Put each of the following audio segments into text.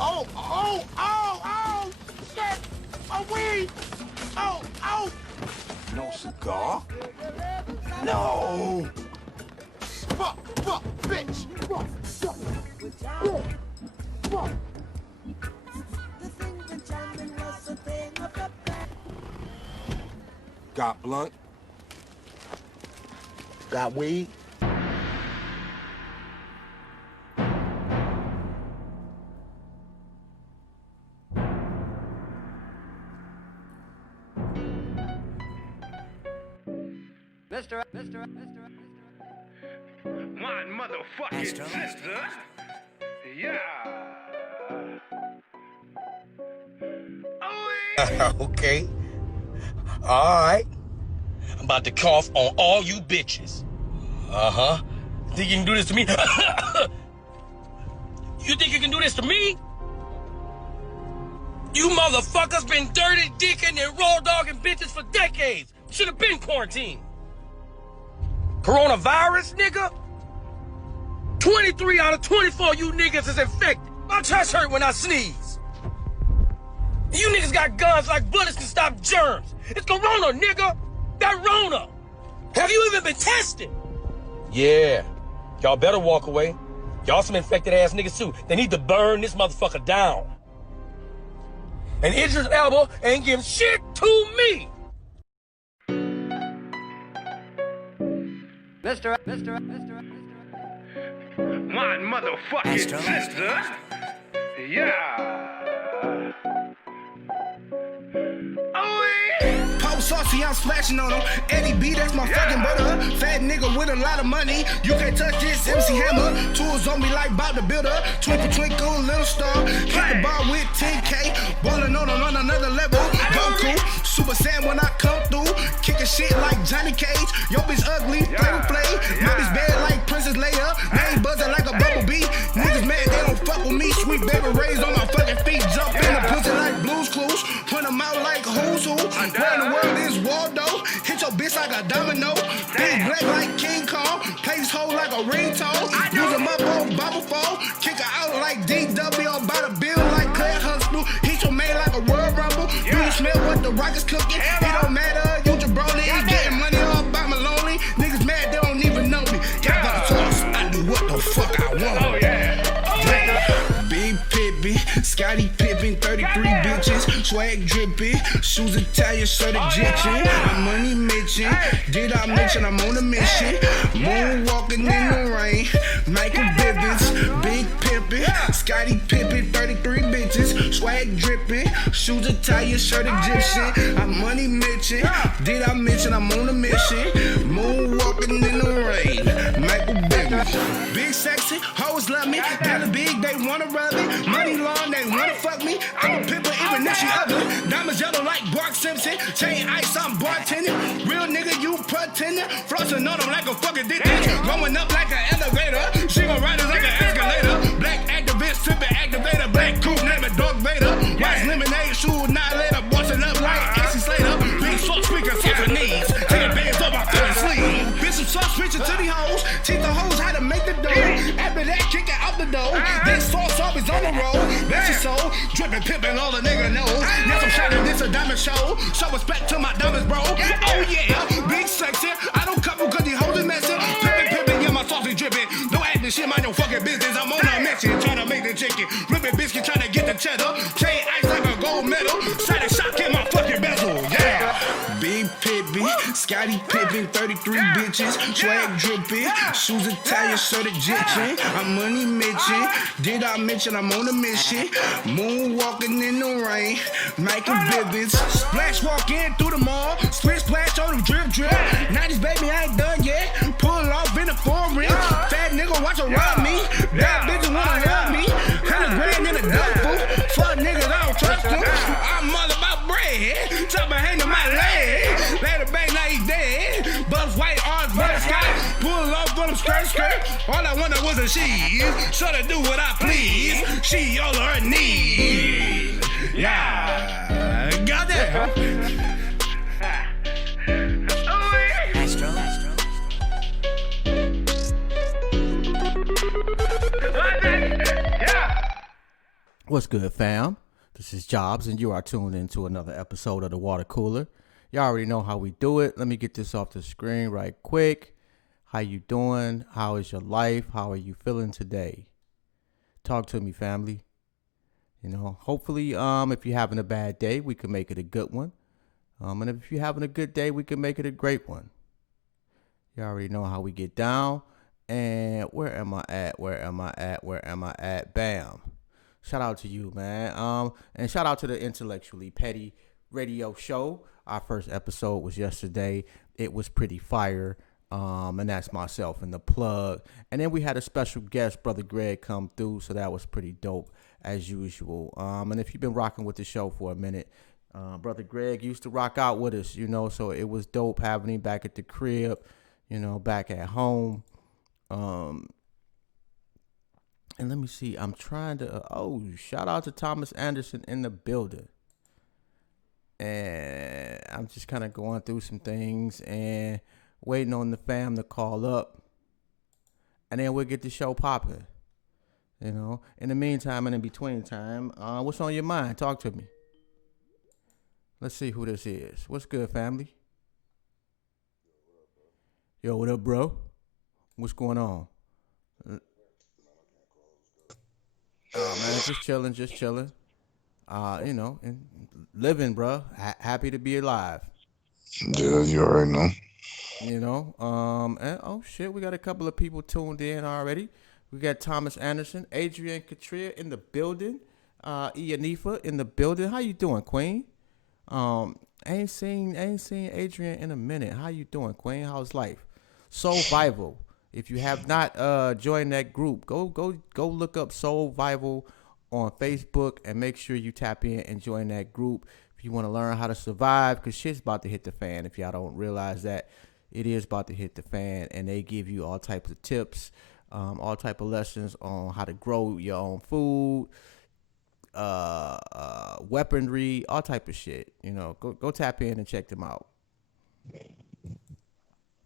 Oh, oh, oh, oh, shit! A weed! Oh, oh! No cigar? No! Fuck, bitch! Got blunt? Got weed? Mr. My motherfucking sister. Yeah. Oh, Okay. Alright. I'm about to cough on all you bitches. Uh-huh. Think you can do this to me? You think you can do this to me? You motherfuckers been dirty dicking and raw dogging bitches for decades. Should have been quarantined. Coronavirus, nigga? 23 out of 24 you niggas is infected. My chest hurt when I sneeze. You niggas got guns like bullets to stop germs. It's corona, nigga. That Rona. Have you even been tested? Yeah. Y'all better walk away. Y'all some infected ass niggas too. They need to burn this motherfucker down. And Idris Elba ain't giving shit to me. Mr. my motherfucking sister. Yeah. Oh, yeah. Pop saucy, I'm splashing on him. Eddie B, that's my fucking brother. Fat nigga with a lot of money. You can't touch this MC Hammer. Tools on me like Bob the Builder. Twinkle, twinkle, little star. Hit the bar with 10K. Ballin' on another level. Goku, Super Saiyan when I come through. Kicking shit like Johnny Cage. Yo bitch ugly, play with play. My bitch bad like Princess Leia. Name buzzing like a bumblebee. Niggas mad, they don't fuck with me. Sweet baby raised on my fucking feet. Jump in the pussy like Blue's Clues. Put them out like who's who. Where in the world is Waldo? Hit your bitch like a domino. Big black like King Kong. Place hole like a ringtone. Use them up on Bible phone. Kick her out like DW. By the bill like Claire Huxtable. Hit your man like a World Rumble. Do you smell what the rock is cooking? It don't matter, you jabroni. Getting money all by my lonely. Niggas mad, they don't even know me. Got the sauce, I do what the fuck I want. Oh, yeah. Big Pippin, Scotty Pippen, 33 bitches, swag dripping, shoes Italian, shirt Egyptian, I'm money mention, did I mention I'm on a mission, moonwalking in the rain, Michael Bivins, Big Pippin, Scotty Pippen, 33 bitches, swag dripping, shoes Italian, shirt Egyptian, I'm money mention, did I mention I'm on a mission, moonwalking in the rain, Michael Bivins, big sexy, hoes love me, got a big, they wanna rub it, money long, they wanna fuck me, I'm a pimper even if she ugly, diamonds yellow like Bart Simpson, chain ice, I'm bartending, real nigga, you pretending, flossing on them like a fucking detective, going up like an elevator, she gon' ride us like an escalator, black activist, trippin' activator, black coupe, name it Dark Vader, white lemonade, shoe, annihilator, bustin' up like Axie Slater, big short speaker, sucker knees, taking bands off my fucking sleeve, bitch, some sauce, preaching to the hoes, teach the hoes how to make the dough, after that, kick it out the door, this sauce up is on the road, that's your soul, drippin', pimpin', all the nigga knows, yes, I'm shining, this a diamond show, show respect to my diamonds, bro, oh yeah, big sexy, I don't couple cause these hoes is messing, pimpin', yeah, my sauce is drippin', don't act this shit, mind your fucking business, I'm on a mission, tryna make the chicken, rippin' biscuit, tryna get the cheddar, chain ice like a gold medal, shot shot in my fucking bezel, yeah, Big Pippin, Scotty Pippen, 33 bitches, swag drippin', shoes Italian, shirt Egyptian, I'm money mention, did I mention I'm on a mission, moonwalking in the rain, Michael Bivins, splash walking through the mall, split splash on them drip drip, 90s baby I ain't done yet, pull off in the foreign, fat nigga watch around me, bad bitches wanna love me, 100 grand in a duffel, fuck niggas I don't trust them, I'm all about bread, chopper hang on my leg, let it bang now he's dead, buzz white arms for the sky, pull off on them skirt, all I wanted was a she, so to do what I please, she all her knees, yeah, goddamn. What's good, fam? This is Jobs, and you are tuned into another episode of The Water Cooler. Y'all already know how we do it. Let me get this off the screen right quick. How you doing? How is your life? How are you feeling today? Talk to me, family. You know, hopefully, if you're having a bad day, we can make it a good one. And if you're having a good day, we can make it a great one. You already know how we get down. And where am I at? Where am I at? Where am I at? Bam. Shout out to you, man. And shout out to the Intellectually Petty radio show. Our first episode was yesterday. It was pretty fire. And that's myself and the plug. And then we had a special guest, Brother Greg, come through. So that was pretty dope as usual. And if you've been rocking with the show for a minute, Brother Greg used to rock out with us, you know, so it was dope having him back at the crib, you know, back at home. And let me see, I'm trying to, shout out to Thomas Anderson in the building. And I'm just kind of going through some things and waiting on the fam to call up. And then we'll get the show popping. You know, in the meantime and in between time, what's on your mind? Talk to me. Let's see who this is. What's good, family? Yo, what up, bro? What's going on? Oh, man, just chilling. You know, and living, bro. Happy to be alive. Yeah, you already know. You know, and oh shit, we got a couple of people tuned in already. We got Thomas Anderson, Adrian Katria in the building, Ianifa in the building. How you doing, Queen? I ain't seen Adrian in a minute. How you doing, Queen? How's life? Soul Vival. If you have not joined that group, go look up Soul Vival on Facebook and make sure you tap in and join that group if you want to learn how to survive, because shit's about to hit the fan. If y'all don't realize that, it is about to hit the fan, and they give you all types of tips, all type of lessons on how to grow your own food, weaponry, all type of shit. You know, go tap in and check them out.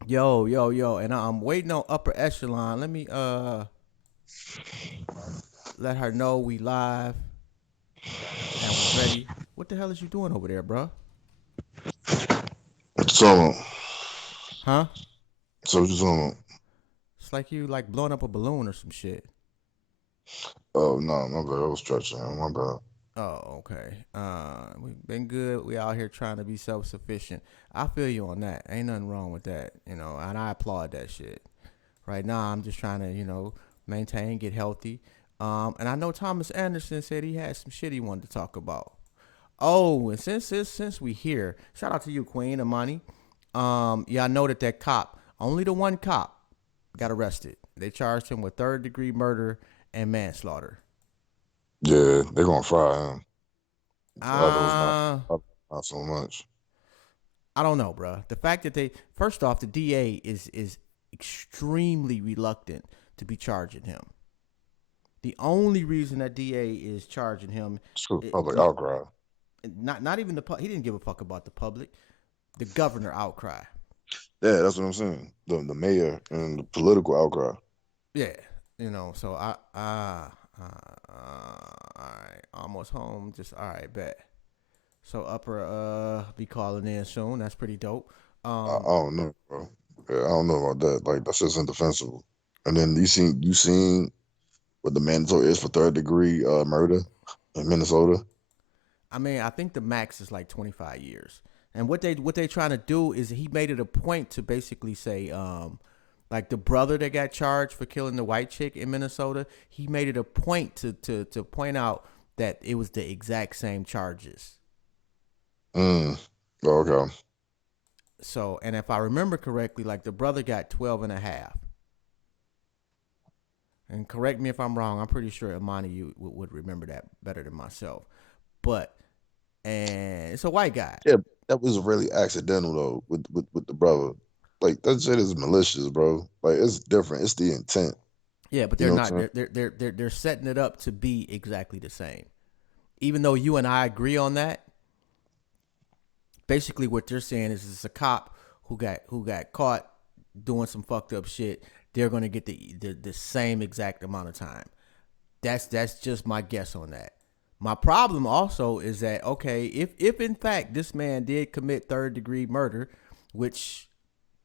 Yo, and I'm waiting on Upper Echelon. Let me let her know we live and we're ready. What the hell is you doing over there, bro? So, Huh? so what you talking about? It's like you like blowing up a balloon or some shit. Oh no, my bad. I was stretching. My bad. Oh, okay. We've been good. We out here trying to be self-sufficient. I feel you on that. Ain't nothing wrong with that, you know, and I applaud that shit. Right now, I'm just trying to, you know, maintain, get healthy. And I know Thomas Anderson said he had some shit he wanted to talk about. Oh, and since we here, shout out to you, Queen Amani. Yeah, I know that cop, only the one cop, got arrested. They charged him with third-degree murder and manslaughter. Yeah, they gonna fry him. Others not so much. I don't know, bro. The fact that first off, the DA is extremely reluctant to be charging him. The only reason that DA is charging him, It's public outcry. not even he didn't give a fuck about the public. The governor outcry. Yeah, that's what I'm saying. The mayor and the political outcry. Yeah, you know. So all right, almost home. Just all right, bet. So Upper be calling in soon. That's pretty dope. I don't know, bro. Yeah, I don't know about that. Like, that's just indefensible. And then you seen what the mandatory is for third degree murder in Minnesota. I mean, I think the max is like 25 years. And what they trying to do is he made it a point to basically say, like the brother that got charged for killing the white chick in Minnesota, he made it a point to point out that it was the exact same charges. Oh, okay. So, and if I remember correctly, like the brother got 12 and a half. And correct me if I'm wrong. I'm pretty sure Imani, you would remember that better than myself. But, and it's a white guy. Yeah, that was really accidental though with the brother. Like, that shit is malicious, bro. Like, it's different. It's the intent. Yeah, but they're not. They're setting it up to be exactly the same. Even though you and I agree on that, basically what they're saying is it's a cop who got caught doing some fucked up shit. They're gonna get the same exact amount of time. That's just my guess on that. My problem also is that, okay, if in fact this man did commit third degree murder, which,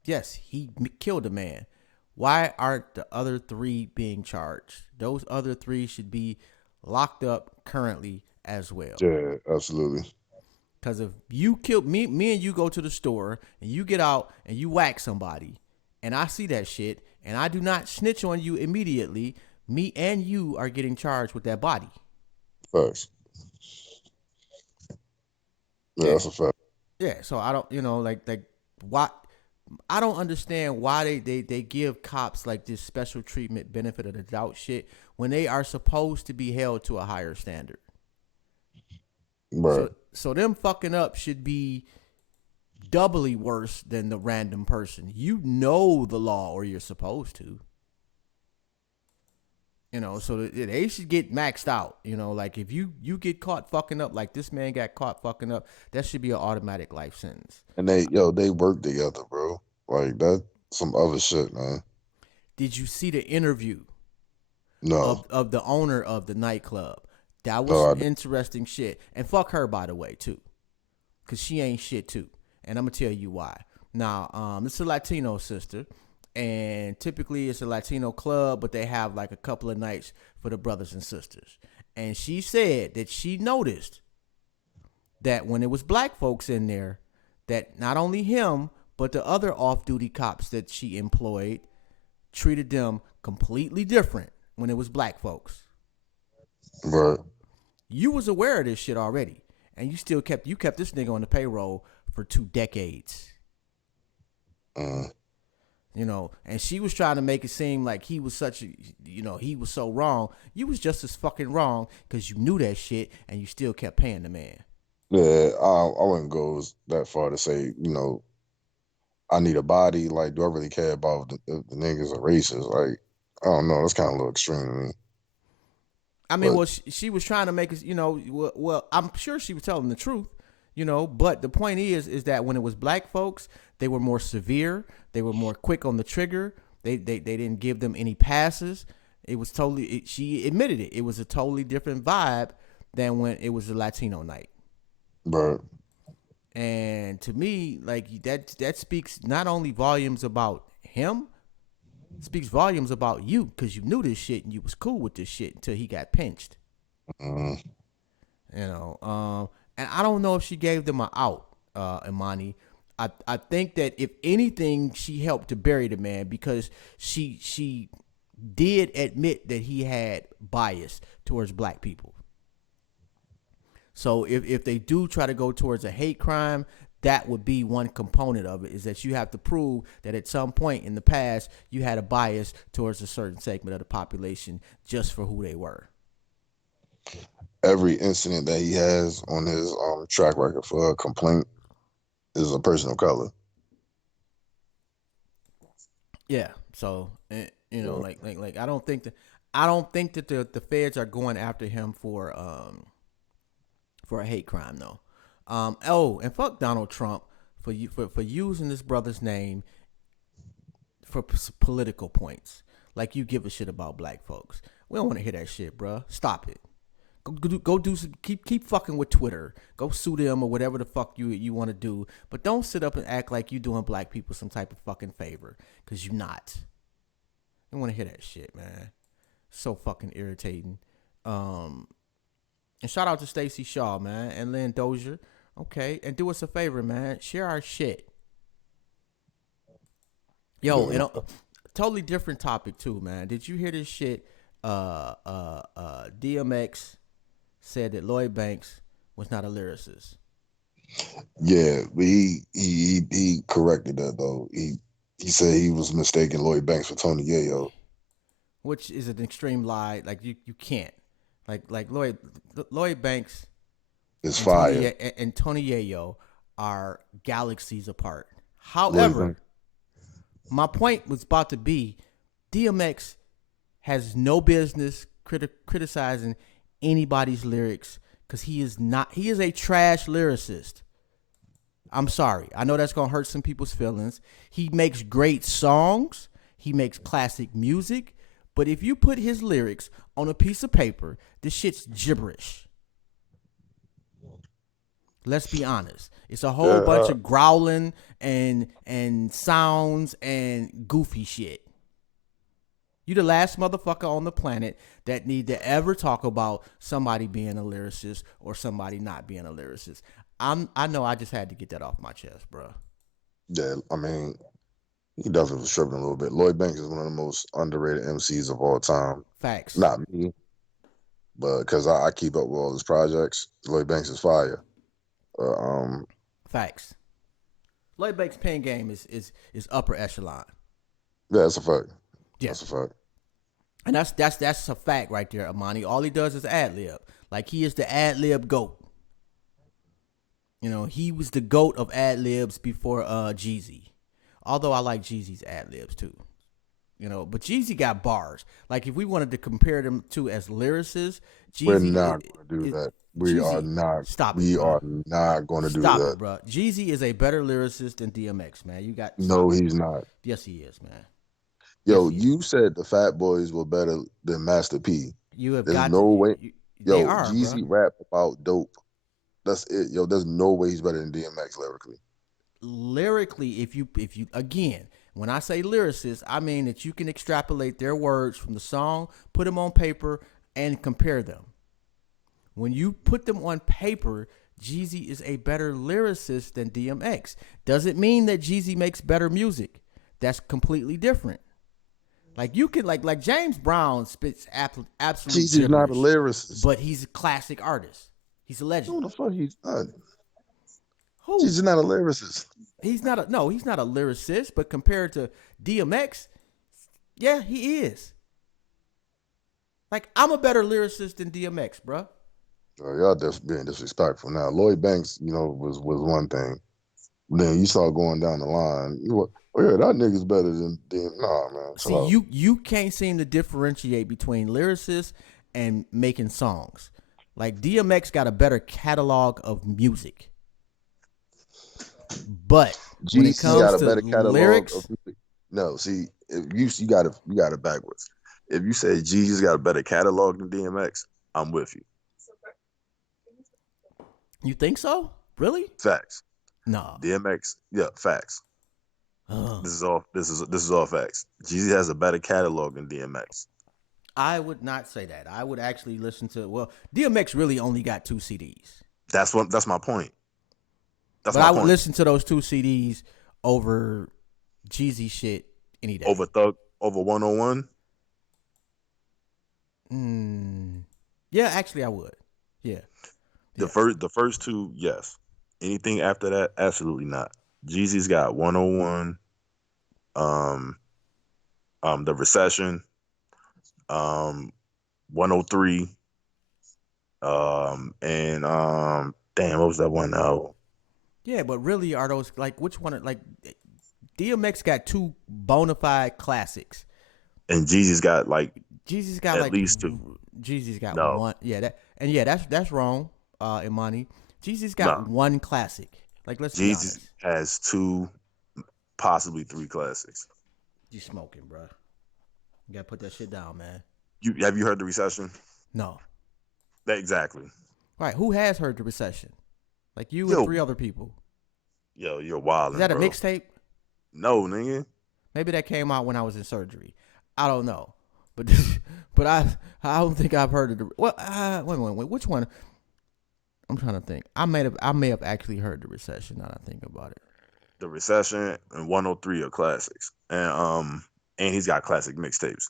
yes, he killed a man, why aren't the other 3 being charged? Those other 3 should be locked up currently as well. Yeah, absolutely. Because if you kill me and you go to the store and you get out and you whack somebody and I see that shit and I do not snitch on you immediately, me and you are getting charged with that body. Facts. Yeah, that's a fact. Yeah, so I don't, like why, I don't understand why they give cops like this special treatment, benefit of the doubt shit when they are supposed to be held to a higher standard. Right. So them fucking up should be doubly worse than the random person. You know the law, or you're supposed to. So they should get maxed out. Like if you get caught fucking up, like this man got caught fucking up, that should be an automatic life sentence. And they work together, bro. Like that, some other shit, man. Did you see the interview? No. Of the owner of the nightclub? That was some interesting shit. And fuck her, by the way, too. Because she ain't shit, too. And I'm going to tell you why. Now, it's a Latino sister. And typically it's a Latino club, but they have like a couple of nights for the brothers and sisters. And she said that she noticed that when it was black folks in there, that not only him, but the other off-duty cops that she employed treated them completely different when it was black folks. Right. You was aware of this shit already, and you still kept this nigga on the payroll for 2 decades. And she was trying to make it seem like he was he was so wrong. You was just as fucking wrong because you knew that shit and you still kept paying the man. Yeah, I wouldn't go that far to say, I need a body. Like, do I really care about if the niggas are racist? Like, I don't know. That's kind of a little extreme to me. I mean, well, she was trying to make us, well, I'm sure she was telling the truth, but the point is that when it was black folks, they were more severe. They were more quick on the trigger. They didn't give them any passes. It was she admitted it. It was a totally different vibe than when it was a Latino night. Right. And to me, like that speaks not only volumes about him, it speaks volumes about you because you knew this shit and you was cool with this shit until he got pinched. Mm-hmm. And I don't know if she gave them an out, Imani. I think that if anything, she helped to bury the man because she did admit that he had bias towards black people. So if they do try to go towards a hate crime, that would be one component of it, is that you have to prove that at some point in the past you had a bias towards a certain segment of the population just for who they were. Every incident that he has on his track record for a complaint is a person of color. Yeah. So like I don't think that the feds are going after him for a hate crime though. And fuck Donald Trump for using this brother's name for political points. Like you give a shit about black folks. We don't want to hear that shit, bruh. Stop it. Go do some, keep fucking with Twitter. Go sue them or whatever the fuck you want to do. But don't sit up and act like you doing black people some type of fucking favor, because you're not. I don't want to hear that shit, man. So fucking irritating. And shout out to Stacey Shaw, man, and Lynn Dozier. Okay, and do us a favor, man. Share our shit. Yo, and totally different topic too, man. Did you hear this shit? DMX said that Lloyd Banks was not a lyricist. Yeah, but he corrected that though. He said he was mistaking Lloyd Banks for Tony Yayo, which is an extreme lie. Like you can't. Like Lloyd Banks is fire, and Tony Yayo are galaxies apart. However, my point was about to be DMX has no business criticizing anybody's lyrics because he is a trash lyricist. I'm sorry. I know that's going to hurt some people's feelings. He makes great songs. He makes classic music. But if you put his lyrics on a piece of paper, this shit's gibberish. Let's be honest. It's a whole bunch of growling and sounds and goofy shit. You the last motherfucker on the planet that need to ever talk about somebody being a lyricist or somebody not being a lyricist. I know I just had to get that off my chest, bro. Yeah, I mean, he definitely was tripping a little bit. Lloyd Banks is one of the most underrated MCs of all time. Facts. Not me, but because I keep up with all his projects. Lloyd Banks is fire. Facts. Lloyd Banks' pen game is upper echelon. Yeah, that's a fact. Yeah. That's a fact. And that's a fact right there, Amani. All he does is ad lib. Like he is the ad lib goat. You know, he was the GOAT of ad libs before Jeezy. Although I like Jeezy's ad libs too. You know, but Jeezy got bars. Like if we wanted to compare them to as lyricists, Jeezy, We're not going to do that. We Jeezy, are not. Stop we it, bro. are not going to do Stop that. it, bro. Jeezy is a better lyricist than DMX, man. You got No, he's not. Yes, he is, man. Yo, Yes, he you said the Fat Boys were better than Master P. You have There's got no way. They Yo, are, Jeezy bro. rap about dope. That's it. Yo, there's no way he's better than DMX lyrically. Lyrically, if you again, when I say lyricist, I mean that you can extrapolate their words from the song, put them on paper, and compare them. When you put them on paper, Jeezy is a better lyricist than DMX. Doesn't mean that Jeezy makes better music. That's completely different. Like you can like James Brown spits absolute Jeezy's not a lyricist. but he's a classic artist. He's a legend. Who the fuck he's not? Who? Jeezy's not a lyricist. He's not a lyricist, but compared to DMX, yeah, he is. Like I'm a better lyricist than DMX, bro. Y'all being disrespectful. Now, Lloyd Banks, was one thing. Then you start going down the line. Yeah, that nigga's better than nah, man. See, you can't seem to differentiate between lyricists and making songs. Like DMX got a better catalog of music. But when it comes got a to better catalog lyrics, of music. No, see, if you got it backwards. If you say Jeezy's got a better catalog than DMX, I'm with you. you think so? Really? Facts. No. DMX, yeah, facts. This is all facts. Jeezy has a better catalog than DMX. I would not say that. I would actually listen to DMX really only got 2 CDs. That's my point. But I would listen to those 2 CDs over Jeezy shit any day. Over 101? Yeah, actually I would. Yeah. The first 2, yes. Anything after that, absolutely not. Jeezy's got 101, The Recession, 103, and damn, what was that one album? Yeah, but really are those like which one? Like DMX got 2 bona fide classics, and Jeezy's got at least 2. Jeezy's got No. 1. Yeah, that's wrong, Imani. Jeezy's got 1 classic. Like let's be honest. Jeezy has 2, possibly 3 classics. You smoking, bro? You gotta put that shit down, man. Have you heard The Recession? No. Exactly. Right? Who has heard The Recession? Like you and 3 other people. Yo, you're wild. Is that a mixtape? No, nigga. Maybe that came out when I was in surgery. I don't know, but I don't think I've heard of the. Well, wait, which one? I'm trying to think. I may have actually heard The Recession. Now that I think about it. The Recession and 103 are classics, and he's got classic mixtapes.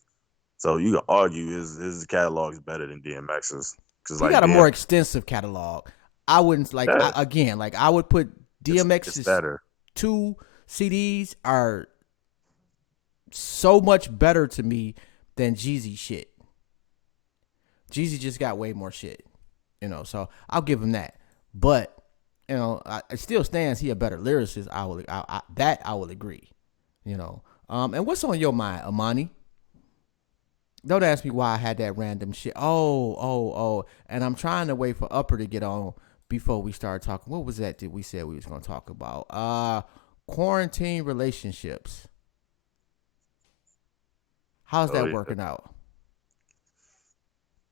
So you can argue his catalog is better than DMX's because He got a more extensive catalog. I wouldn't I would put DMX's it's better. 2 CDs are so much better to me than Jeezy shit. Jeezy just got way more shit, so I'll give him that. But, it still stands he a better lyricist. I will agree, And what's on your mind, Amani? Don't ask me why I had that random shit. Oh. And I'm trying to wait for Upper to get on before we start talking. What was that we said we was going to talk about? Quarantine relationships. How's that working out?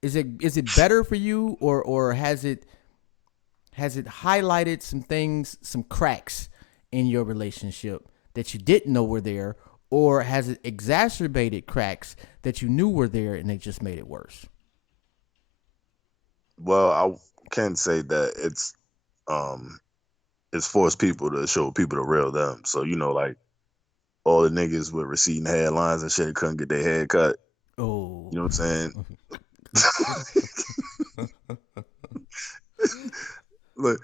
Is it better for you or has it has it highlighted some things, some cracks in your relationship that you didn't know were there, or has it exacerbated cracks that you knew were there and they just made it worse? Well, I can say that it's forced people to show people the real them. So like all the niggas with receding hairlines and shit couldn't get their hair cut. Oh, You know what I'm saying? Look,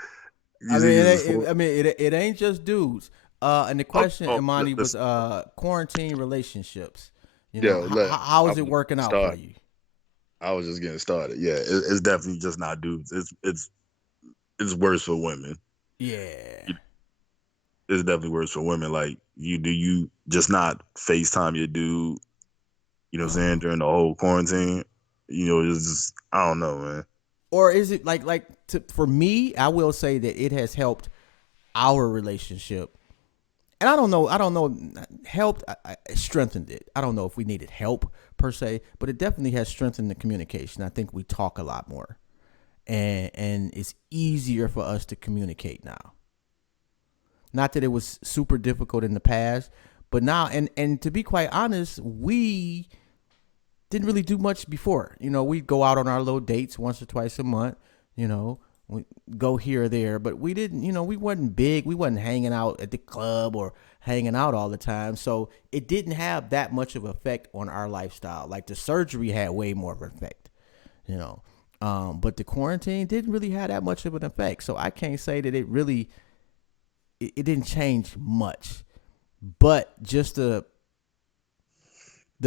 I these mean, niggas is it ain't just dudes. And the question, Imani, was quarantine relationships. You know, how is it working out for you? I was just getting started. Yeah, it's definitely just not dudes. It's worse for women. Yeah, It's definitely worse for women. Like you just not FaceTime your dude. You know what I'm saying, during the whole quarantine. It's just, I don't know, man. or is it for me? I will say that it has helped our relationship. And I don't know, helped, strengthened it. I don't know if we needed help per se, but it definitely has strengthened the communication. I think we talk a lot more, and it's easier for us to communicate now. Not that it was super difficult in the past, but now, and to be quite honest, we didn't really do much before. We'd go out on our little dates once or twice a month, we go here or there, but we didn't, we wasn't big. We wasn't hanging out at the club or hanging out all the time. So it didn't have that much of an effect on our lifestyle. Like the surgery had way more of an effect, but the quarantine didn't really have that much of an effect. So I can't say that it really, it didn't change much, but just the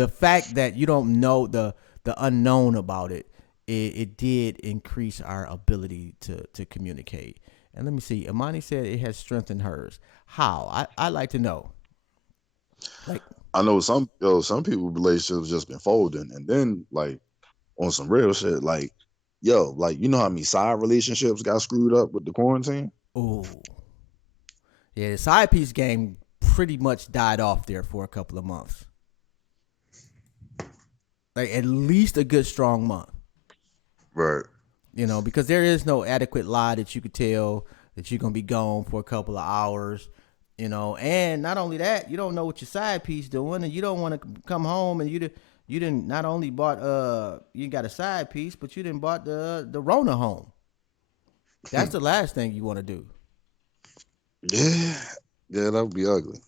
fact that you don't know the unknown about it, it did increase our ability to communicate. And let me see. Imani said it has strengthened hers. How? I'd like to know. Like, I know some people relationships just been folding, and then like on some real shit, like like you know how many side relationships got screwed up with the quarantine? ooh, yeah, the side piece game pretty much died off there for a couple of months. Like at least a good strong month. Right. Because there is no adequate lie that you could tell that you're going to be gone for a couple of hours, and not only that, you don't know what your side piece doing, and you don't want to come home and you didn't not only bought, you got a side piece, but you didn't bought the Rona home. That's the last thing you want to do. Yeah, that would be ugly.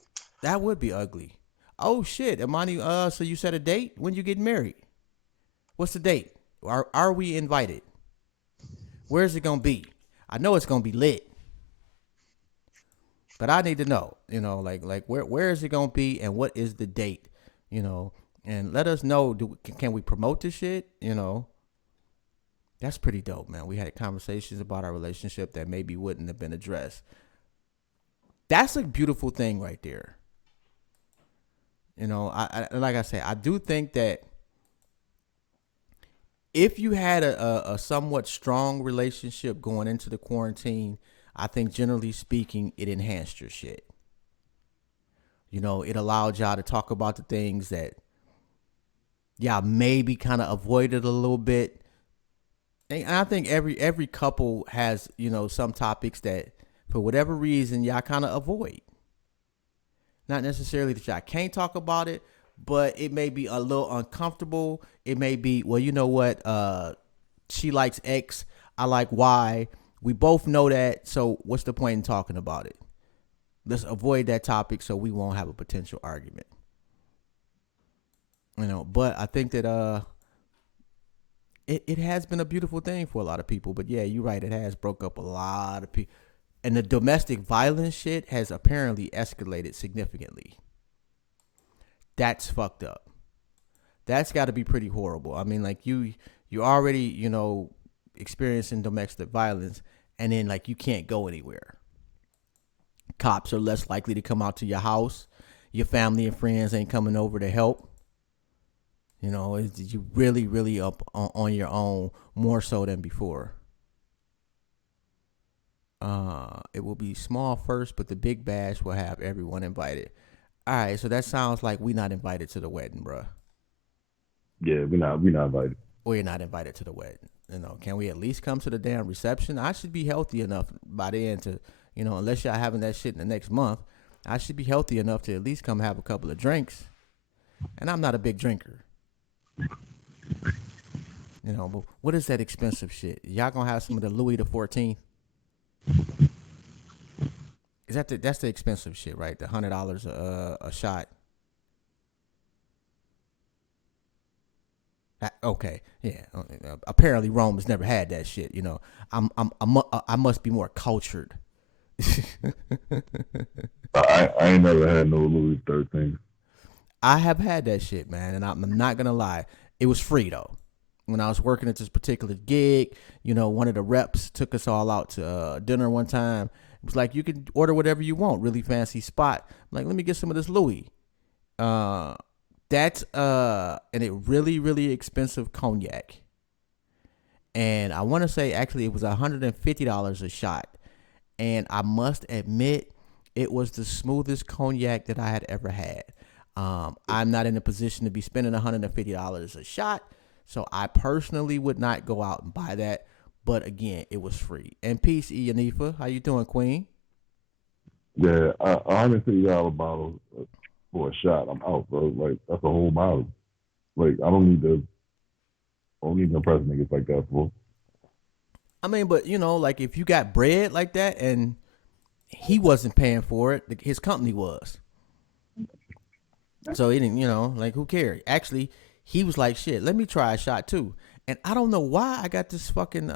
That would be ugly. Oh shit, Imani, so you set a date? When you getting married? What's the date? Are we invited? Where's it gonna be? I know it's gonna be lit, but I need to know. Like where is it gonna be, and what is the date? And let us know. Can we promote this shit? That's pretty dope, man. We had conversations about our relationship that maybe wouldn't have been addressed. That's a beautiful thing right there. I like I say, I do think that if you had a somewhat strong relationship going into the quarantine, I think generally speaking, it enhanced your shit. It allowed y'all to talk about the things that y'all maybe kind of avoided a little bit. And I think every couple has, some topics that for whatever reason y'all kind of avoid. Not necessarily that y'all can't talk about it, but it may be a little uncomfortable. It may be, well, you know what? She likes X, I like Y. We both know that, so what's the point in talking about it? Let's avoid that topic so we won't have a potential argument. But I think that it has been a beautiful thing for a lot of people. But yeah, you're right. It has broke up a lot of people. And the domestic violence shit has apparently escalated significantly. That's fucked up. That's got to be pretty horrible. I mean, like you already, experiencing domestic violence, and then like you can't go anywhere. Cops are less likely to come out to your house. Your family and friends ain't coming over to help. You really, really up on your own more so than before. It will be small first, but the big bash will have everyone invited. All right, so that sounds like we not invited to the wedding, bro. Yeah, we're not invited. or you're not invited to the wedding. You know, can we at least come to the damn reception? I should be healthy enough by then to, you know, unless y'all having that shit in the next month, I should be healthy enough to at least come have a couple of drinks. And I'm not a big drinker. You know, but what is that expensive shit? Y'all gonna have some of the Louis the 14th? Is that's the expensive shit, right? The $100 a shot. Okay, yeah. Apparently Rome has never had that shit. You know, I must be more cultured. I ain't never had no Louis 13. I have had that shit, man, and I'm not gonna lie. It was free though. When I was working at this particular gig, you know, one of the reps took us all out to dinner one time. It was like, you can order whatever you want, really fancy spot. I'm like, let me get some of this Louis. That's and it really expensive cognac. And I want to say actually it was $150 a shot. And I must admit, it was the smoothest cognac that I had ever had. I'm not in a position to be spending $150 a shot, so I personally would not go out and buy that. But again, it was free. And peace, Ianifa. How you doing, Queen? Yeah, $150 bottle for a shot. I'm out, bro. Like, that's a whole bottle. Like, I don't need to impress niggas like that, bro. I mean, but you know, like if you got bread like that and he wasn't paying for it, his company was. So he didn't, you know, like who cared? Actually, he was like, shit, let me try a shot too. And I don't know why I got this fucking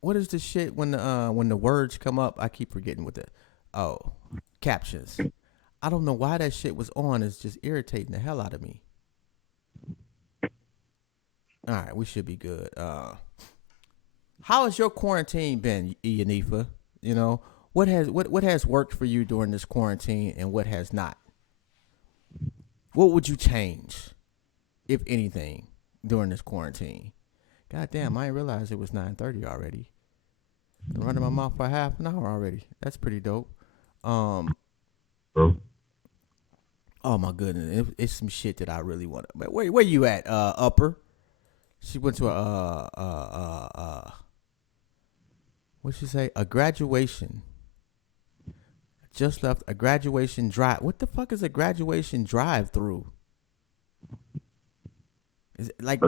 what is this shit when the words come up? I keep forgetting what captions. I don't know why that shit was on. It's just irritating the hell out of me. All right, we should be good. How has your quarantine been, Ianifa? You know, what has worked for you during this quarantine and what has not? What would you change, if anything, during this quarantine? God damn, I didn't realize it was 9:30 already. Been running my mouth for half an hour already. That's pretty dope. Oh my goodness, it's some shit that I really want to. Where you at, Upper? She went to what'd she say? A graduation. Just left a graduation drive. What the fuck is a graduation drive-through? Is it like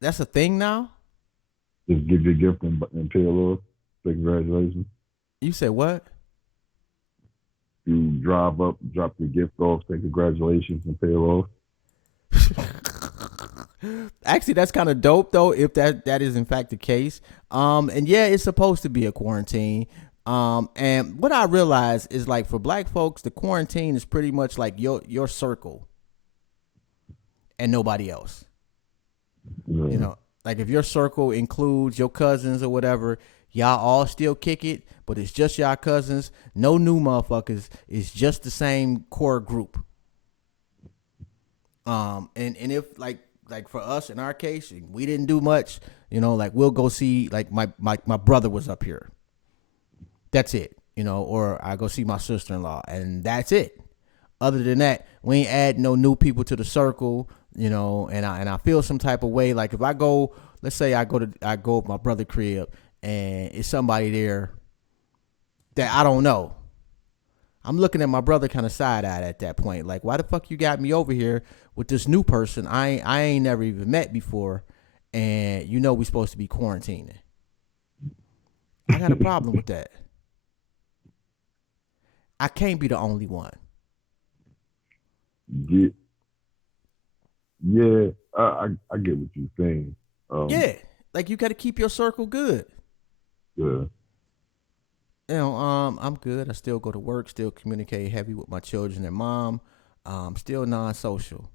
that's a thing now? Just give your gift and pay a little. Say congratulations. You said what? You drive up, drop your gift off, say congratulations, and pay a little. Actually, that's kind of dope though, if that is in fact the case. And yeah, it's supposed to be a quarantine. And what I realize is, like, for black folks, the quarantine is pretty much like your circle and nobody else. Yeah. You know, like if your circle includes your cousins or whatever, y'all all still kick it, but it's just y'all cousins, no new motherfuckers. It's just the same core group. And if like for us in our case, we didn't do much, you know, like we'll go see, like my brother was up here. That's it, you know, or I go see my sister-in-law, and that's it. Other than that, we ain't add no new people to the circle, you know, and I feel some type of way. Like if I go, let's say I go to my brother's crib and it's somebody there that I don't know. I'm looking at my brother kind of side-eyed at that point. Like, why the fuck you got me over here with this new person I ain't never even met before, and you know we supposed to be quarantining? I got a problem with that. I can't be the only one. Yeah, I get what you're saying. Yeah, like you got to keep your circle good. Yeah. You know, I'm good. I still go to work, still communicate heavy with my children and mom. Still non-social.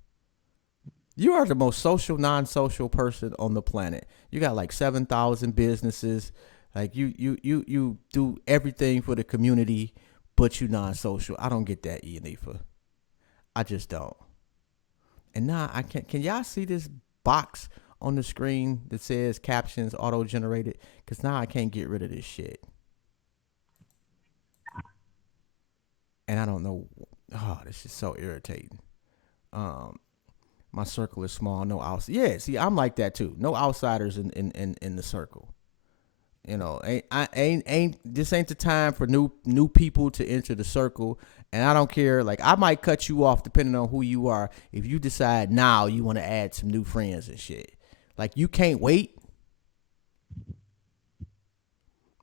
You are the most social, non-social person on the planet. You got like 7,000 businesses. Like you do everything for the community, but you non-social. I don't get that, Ianifa. I just don't. And now I can't. Can y'all see this box on the screen that says captions auto-generated? Because now I can't get rid of this shit. And I don't know. Oh, this is so irritating. My circle is small. No outs. Yeah, see, I'm like that too. No outsiders in the circle. You know, this ain't the time for new people to enter the circle. And I don't care. Like, I might cut you off depending on who you are. If you decide now you want to add some new friends and shit, like, you can't wait.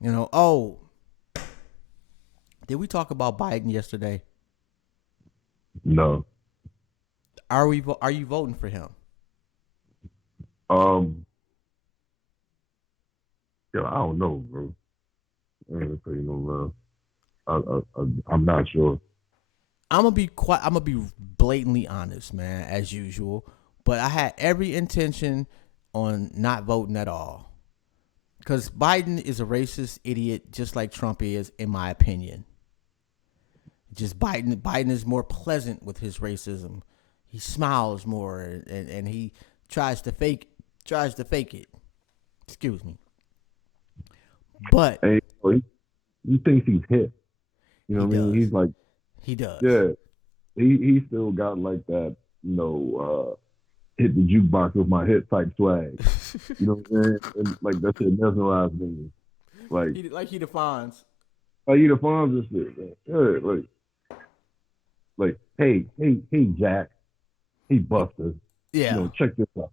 You know. Oh, did we talk about Biden yesterday? No. Are you voting for him? Yeah, I don't know, bro. I ain't gonna tell you no I'm not sure. I'm gonna be blatantly honest, man, as usual. But I had every intention on not voting at all, because Biden is a racist idiot, just like Trump is, in my opinion. Just Biden is more pleasant with his racism. He smiles more, and he tries to fake it. Excuse me. But hey, he thinks he's hip. You know what I mean? He's like, he does. Yeah, he still got like that, hit the jukebox with my hit type swag. You know what I'm saying? And like that shit mesmerized me. Like he defines. Like he defines this shit, man. Yeah, like hey Jack, hey Buster. Yeah. You know, check this out.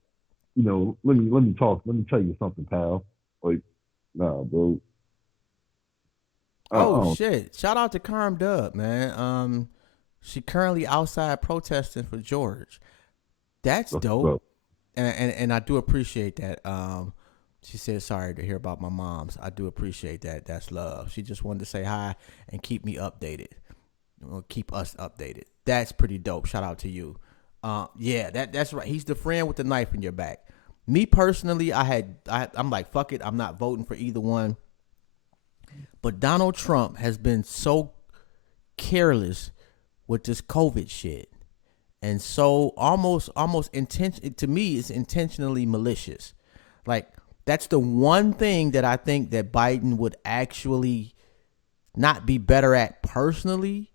You know, let me talk. Let me tell you something, pal. Like, nah, bro. Oh shit! Shout out to Carm Dub, man. She currently outside protesting for George. That's dope. And I do appreciate that. She said sorry to hear about my mom's. I do appreciate that. That's love. She just wanted to say hi and keep me updated. Or keep us updated. That's pretty dope. Shout out to you. Yeah, that's right. He's the friend with the knife in your back. Me personally, I'm like, fuck it. I'm not voting for either one. But Donald Trump has been so careless with this COVID shit, and so almost intention. To me, it's intentionally malicious. Like, that's the one thing that I think that Biden would actually not be better at personally,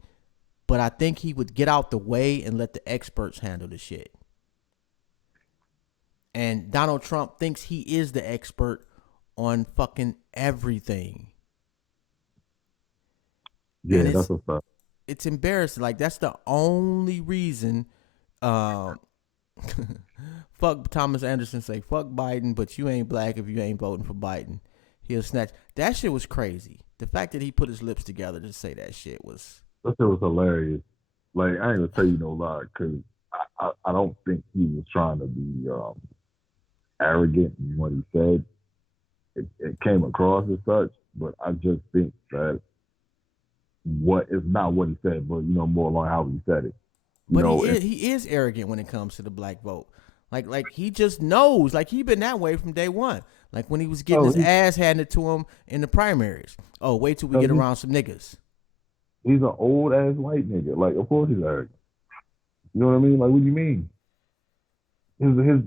but I think he would get out the way and let the experts handle the shit. And Donald Trump thinks he is the expert on fucking everything. Yeah, that's a fact. It's embarrassing. Like, that's the only reason. Fuck Thomas Anderson say, fuck Biden, but you ain't black if you ain't voting for Biden. He'll snatch. That shit was crazy. The fact that he put his lips together to say that shit was. That shit was hilarious. Like, I ain't gonna tell you no lie, because I don't think he was trying to be arrogant in what he said. It came across as such, but I just think that what is not what he said, but more along how he said it. He is arrogant when it comes to the black vote. Like he just knows. Like, he been that way from day one. Like, when he was getting his ass handed to him in the primaries. Oh, wait till we get around some niggas. He's an old ass white nigga. Like, of course he's arrogant. You know what I mean? Like, what do you mean? His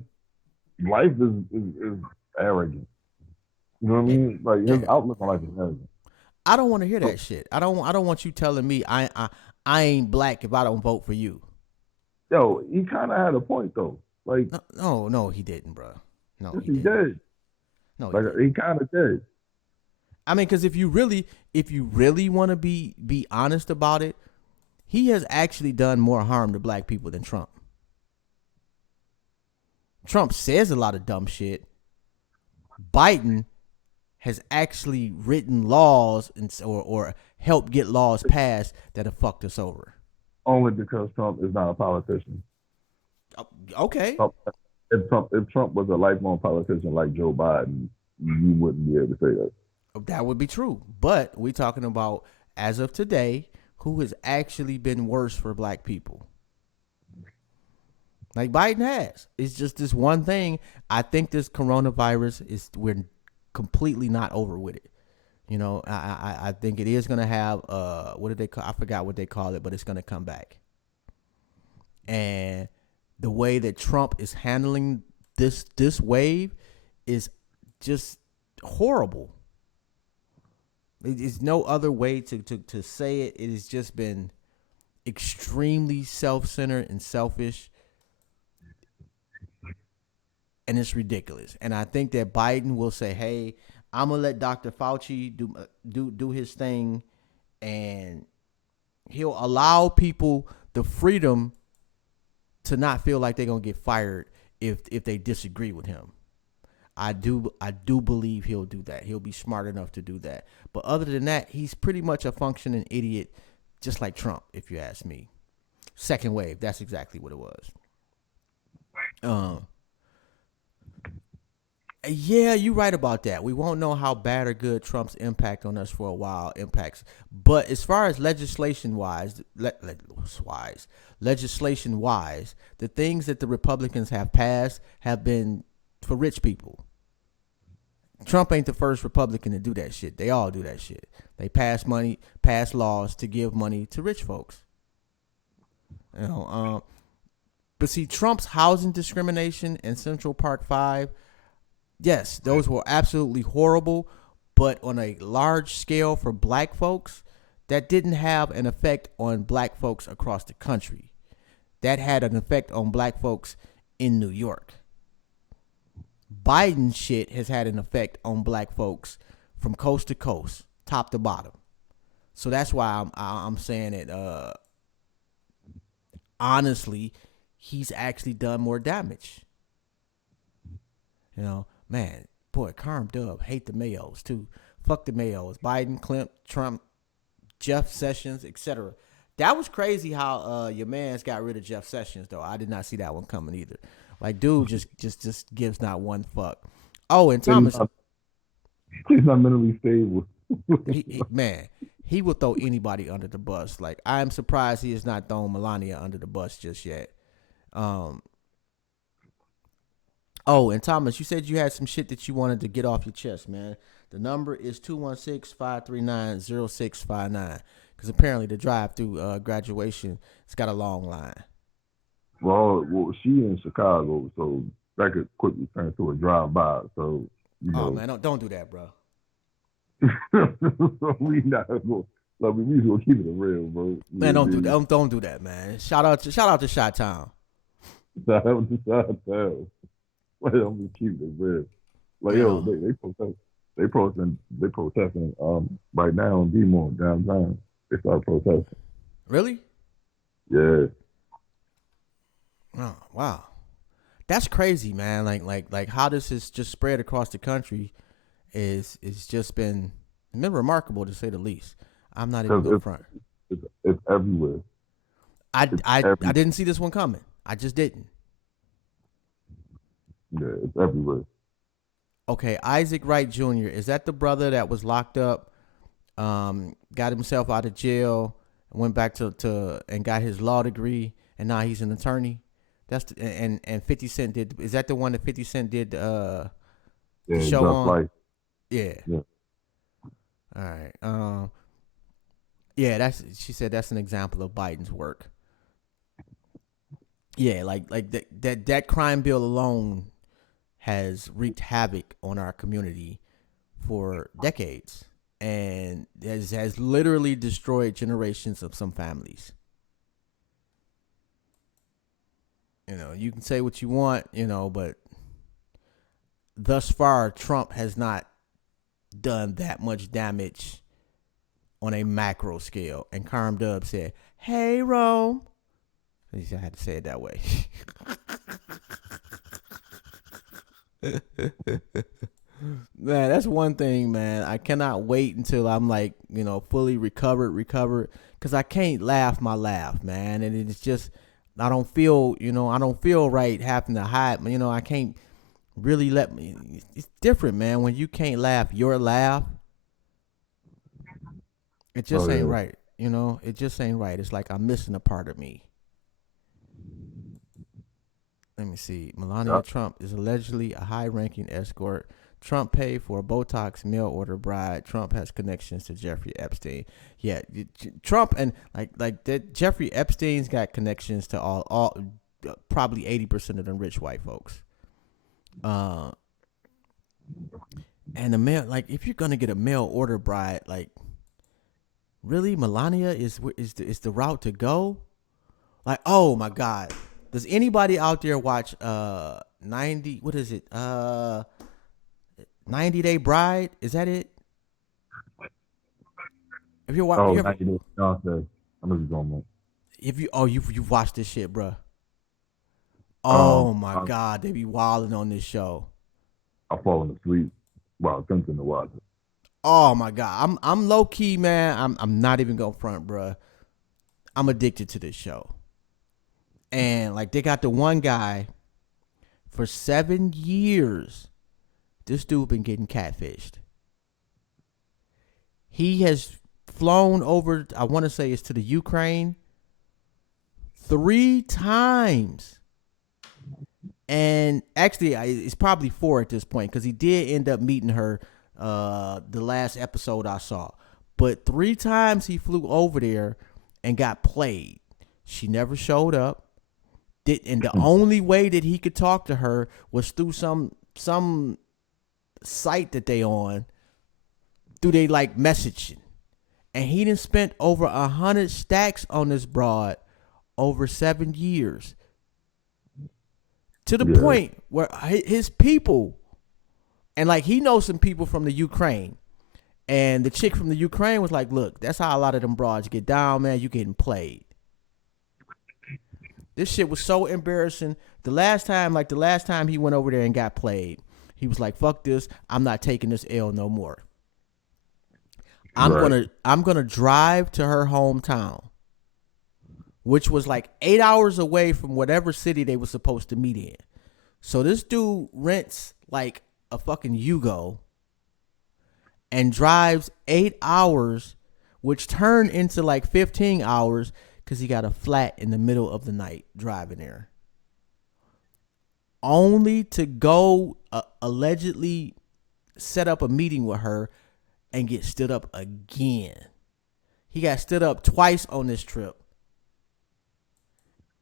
life is arrogant. You know what I mean? Like, his outlook on life is arrogant. I don't want to hear that shit. I don't want you telling me I ain't black if I don't vote for you. Yo, he kind of had a point though. Like, no, he didn't, bro. No, yes, he did. No, he kind of did. I mean, because if you really want to be honest about it, he has actually done more harm to black people than Trump. Trump says a lot of dumb shit. Biden has actually written laws or helped get laws passed that have fucked us over. Only because Trump is not a politician. Okay. If Trump was a lifelong politician like Joe Biden, you wouldn't be able to say that. That would be true. But we're talking about, as of today, who has actually been worse for black people. Like Biden has. It's just this one thing. I think this coronavirus we're completely not over with it. You know, I think it is going to have, what did they call? I forgot what they call it, but it's going to come back. And the way that Trump is handling this wave is just horrible. There's no other way to say it. It has just been extremely self-centered and selfish. and it's ridiculous. And I think that Biden will say, "Hey, I'm gonna let Dr. Fauci do his thing," and he'll allow people the freedom to not feel like they're gonna get fired if they disagree with him. I do believe he'll do that. He'll be smart enough to do that. But other than that, he's pretty much a functioning idiot, just like Trump, if you ask me. Second wave, that's exactly what it was. Yeah, you're right about that. We won't know how bad or good Trump's impact on us for a while impacts. But as far as legislation-wise, the things that the Republicans have passed have been for rich people. Trump ain't the first Republican to do that shit. They all do that shit. They pass laws to give money to rich folks. But see, Trump's housing discrimination and Central Park 5, yes, those were absolutely horrible, but on a large scale for black folks, that didn't have an effect on black folks across the country. That had an effect on black folks in New York. Biden's shit has had an effect on black folks from coast to coast, top to bottom. So that's why I'm saying that honestly, he's actually done more damage. You know, man, boy, Carm Dub hate the Mayos too. Fuck the Mayos. Biden, Clint, Trump, Jeff Sessions, etc. That was crazy how your man's got rid of Jeff Sessions though. I did not see that one coming either. Like, dude just gives not one fuck. Oh, and Thomas, he's not mentally stable. he will throw anybody under the bus. Like, I'm surprised he has not thrown Melania under the bus just yet. Oh, and Thomas, you said you had some shit that you wanted to get off your chest, man. The number is 216-539-0659. Because apparently the drive-through graduation, it's got a long line. Well, she in Chicago, so that could quickly turn to a drive-by. So, you know. Oh, man, don't do that, bro. We not going. Like, we just gonna keep it real, bro. Man, don't do that. Don't do that, man. Shout out to Chi-Town. Shout out to Chi-Town. Like, I'm just keeping it real. Like, yo, they protesting right now in D-Mall downtown. They start protesting. Really? Yeah. Oh, wow. That's crazy, man. Like how this is just spread across the country is just been remarkable to say the least. I'm not even going front. It's everywhere. I didn't see this one coming. I just didn't. Yeah, it's everywhere. Okay, Isaac Wright Jr., is that the brother that was locked up, got himself out of jail, went back to and got his law degree, and now he's an attorney? That's and 50 Cent did. Is that the one that 50 Cent did the show on? Life. Yeah. All right. Yeah, she said that's an example of Biden's work. Yeah, like that crime bill alone has wreaked havoc on our community for decades and has literally destroyed generations of some families. You know, you can say what you want, but thus far, Trump has not done that much damage on a macro scale. And Carm Dub said, "Hey, Rome." I had to say it that way. Man, that's one thing, man. I cannot wait until I'm like, fully recovered, because I can't laugh my laugh, man. And it's just, I don't feel right having to hide. I can't really it's different, man. When you can't laugh your laugh, it just ain't right. It just ain't right. It's like I'm missing a part of me. Let me see. Melania Trump is allegedly a high-ranking escort. Trump paid for a Botox mail-order bride. Trump has connections to Jeffrey Epstein. Yeah, Trump and like that. Jeffrey Epstein's got connections to all probably 80% of them rich white folks. And the mail, if you're gonna get a mail-order bride, really, Melania is the route to go? Oh my God. Does anybody out there watch 90. What is it? 90 Day Bride. Is that it? If you're Oh, watching, 90 Day Fiancé. I know you're going on. if you watched this shit, bruh. Um, Oh my God, they be wilding on this show. I've fallen asleep while attempting to watch it. Oh my God, I'm low key, man. I'm not even gonna front, bruh. I'm addicted to this show, and like they got the one guy for 7 years. This dude been getting catfished. He has flown over. I want to say it's to the Ukraine 3 times. And actually, it's probably 4 at this point because he did end up meeting her the last episode I saw. But 3 times he flew over there and got played. She never showed up. And the only way that he could talk to her was through some site that they on, through they like messaging. And he done spent over 100 stacks on this broad over 7 years. To the point where his people, and like he knows some people from the Ukraine, and the chick from the Ukraine was like, look, that's how a lot of them broads get down, man. You getting played. This shit was so embarrassing. The last time he went over there and got played, he was like, fuck this. I'm not taking this L no more. I'm gonna drive to her hometown, which was like 8 hours away from whatever city they were supposed to meet in. So this dude rents like a fucking Yugo and drives 8 hours, which turned into like 15 hours because he got a flat in the middle of the night driving there. Only to go allegedly set up a meeting with her and get stood up again. He got stood up twice on this trip.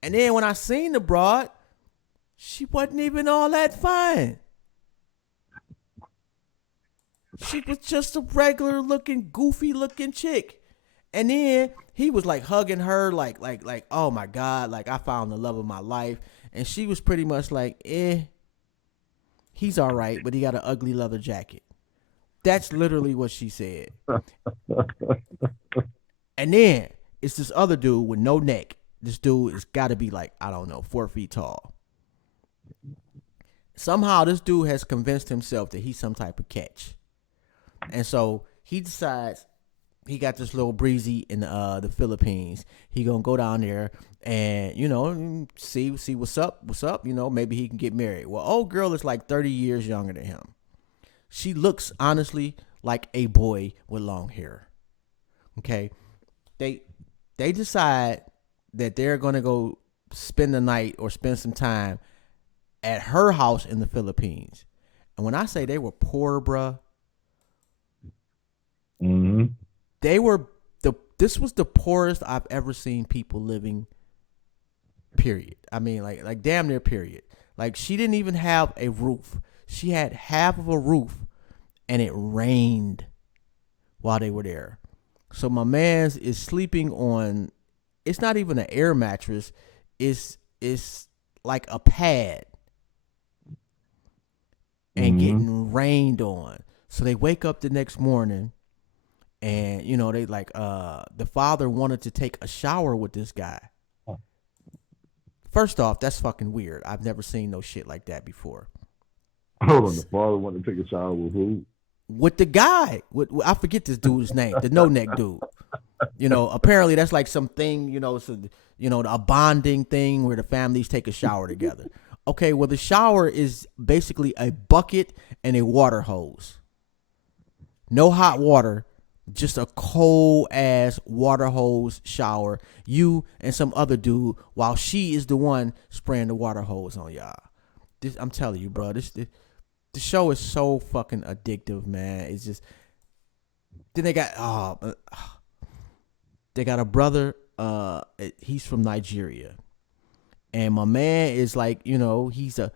And then when I seen the broad, she wasn't even all that fine. She was just a regular looking, goofy looking chick. And then he was like hugging her like, oh my God, like I found the love of my life. And she was pretty much like, he's all right, but he got an ugly leather jacket. That's literally what she said. And then it's this other dude with no neck. This dude has got to be like, I don't know, 4 feet tall. Somehow this dude has convinced himself that he's some type of catch. And so he decides he got this little breezy in the Philippines. He gonna go down there and, you know, see what's up, you know, maybe he can get married. Well, old girl is like 30 years younger than him. She looks honestly like a boy with long hair. Okay. They decide that they're gonna go spend the night or spend some time at her house in the Philippines. And when I say they were poor, bruh, this was the poorest I've ever seen people living, period. I mean, like damn near period. Like she didn't even have a roof. She had half of a roof and it rained while they were there. So my man's is sleeping on, it's not even an air mattress. It's like a pad and getting rained on. So they wake up the next morning and, you know, they like, the father wanted to take a shower with this guy. First off, that's fucking weird. I've never seen no shit like that before. Hold on, the father wanted to take a shower with who? With the guy. I forget this dude's name, the no-neck dude. You know, apparently that's like something, you know, so, you know, a bonding thing where the families take a shower together. Okay, well, the shower is basically a bucket and a water hose. No hot water, just a cold-ass water hose shower. You and some other dude, while she is the one spraying the water hose on y'all. I'm telling you, bro, the show is so fucking addictive, man. It's just, then they got a brother, he's from Nigeria. And my man is like, you know, he's a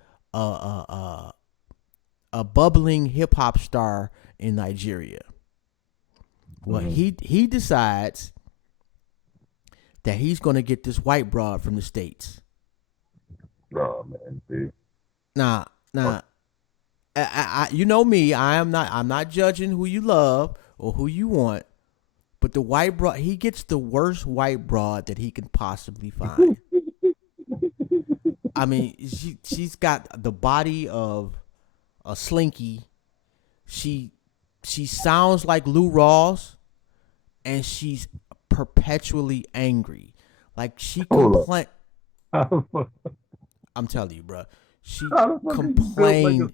bubbling hip hop star in Nigeria. Well, he decides that he's going to get this white broad from the States. Oh, man, see. Nah, nah. You know me. I'm not judging who you love or who you want. But the white broad, he gets the worst white broad that he can possibly find. I mean, she's got the body of a slinky. She sounds like Lou Rawls, and she's perpetually angry. Like she complain. I'm telling you, bro. She complained.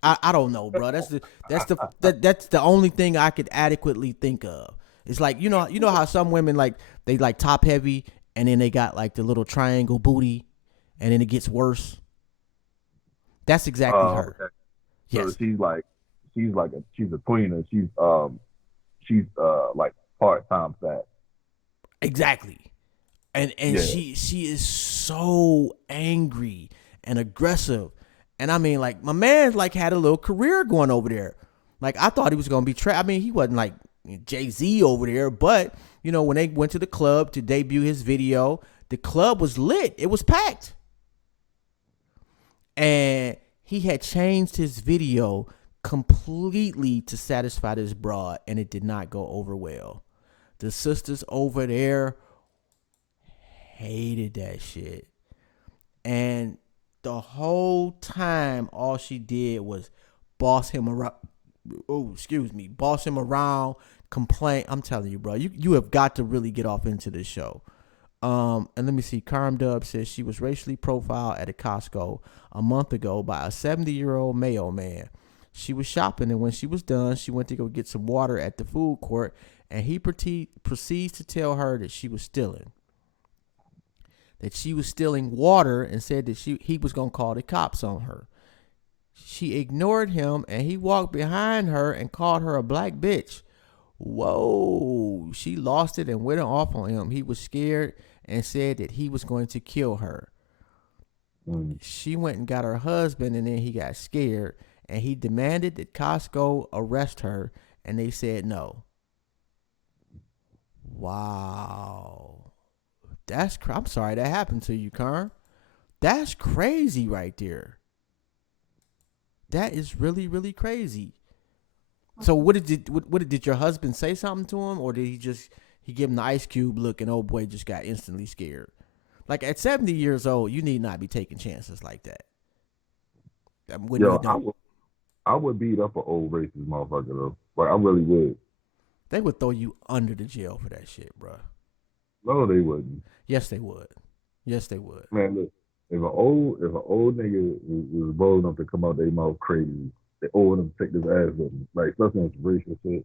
I don't know, bro. That's the only thing I could adequately think of. It's like you know how some women like they like top heavy and then they got like the little triangle booty and then it gets worse. That's exactly her. Okay. Yes. So she's a tweener. She's like part-time fat. Exactly. And Yeah. she is so angry and aggressive. And I mean, like, my man like had a little career going over there. Like, I thought he was gonna be I mean, he wasn't like Jay-Z over there, but you know, when they went to the club to debut his video, the club was lit. It was packed. And he had changed his video completely to satisfy this broad, and it did not go over well. The sisters over there hated that shit. And the whole time, all she did was boss him around. Boss him around, complain. I'm telling you, bro, you have got to really get off into this show. And let me see. Carm Dub says she was racially profiled at a Costco a month ago by a 70-year-old Mayo man. She was shopping, and when she was done, she went to go get some water at the food court, and he proceeds to tell her that she was stealing. That she was stealing water and said that he was going to call the cops on her. She ignored him, and he walked behind her and called her a black bitch. Whoa. She lost it and went off on him. He was scared and said that he was going to kill her. She went and got her husband, and then he got scared, and he demanded that Costco arrest her, and they said no. Wow. I'm sorry that happened to you, Karn. That's crazy right there. That is really, really crazy. So did your husband say something to him, or did he give him the Ice Cube look and old boy just got instantly scared? Like at 70 years old, you need not be taking chances like that. I would beat up an old racist motherfucker though. Like I really would. They would throw you under the jail for that shit, bro. No, they wouldn't. Yes, they would. Yes, they would. Man, look, if an old nigga was bold enough to come out their mouth crazy, they old enough to take this ass with them, like especially on some racial shit,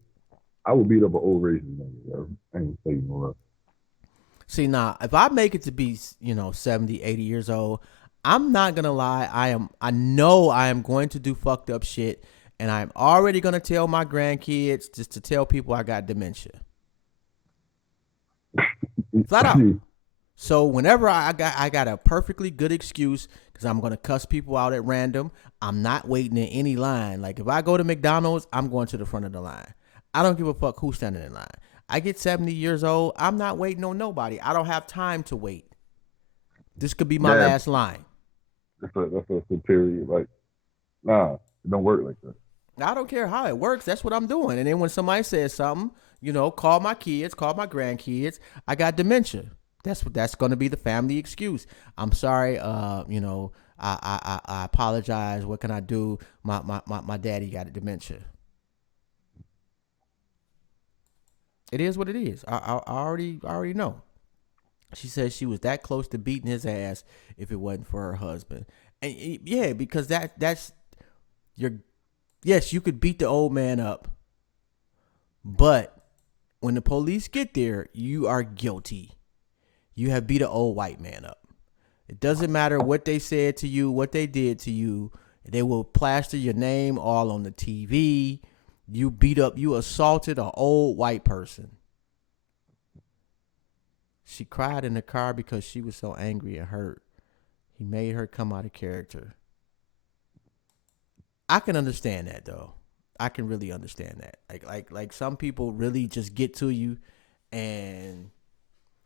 I would beat up an old racist nigga, yo. I ain't say no more. See, now, if I make it to be, 70, 80 years old, I'm not going to lie. I know I am going to do fucked up shit, and I'm already going to tell my grandkids just to tell people I got dementia. Flat out. So whenever I got a perfectly good excuse, because I'm going to cuss people out at random, I'm not waiting in any line. Like if I go to McDonald's, I'm going to the front of the line. I don't give a fuck who's standing in line. I get 70 years old, I'm not waiting on nobody. I don't have time to wait. This could be my last line. That's a superior, like, nah, it don't work like that. I don't care how it works. That's what I'm doing. And then when somebody says something, call my kids, call my grandkids. I got dementia. That's going to be the family excuse. I'm sorry. I apologize. What can I do? My daddy got a dementia. It is what it is. I already know. She says she was that close to beating his ass if it wasn't for her husband. And yeah, because that's your. Yes, you could beat the old man up, but when the police get there, you are guilty. You have beat an old white man up. It doesn't matter what they said to you, what they did to you. They will plaster your name all on the TV. You assaulted an old white person. She cried in the car because she was so angry and hurt. He made her come out of character. I can understand that though. I can really understand that. Like some people really just get to you, and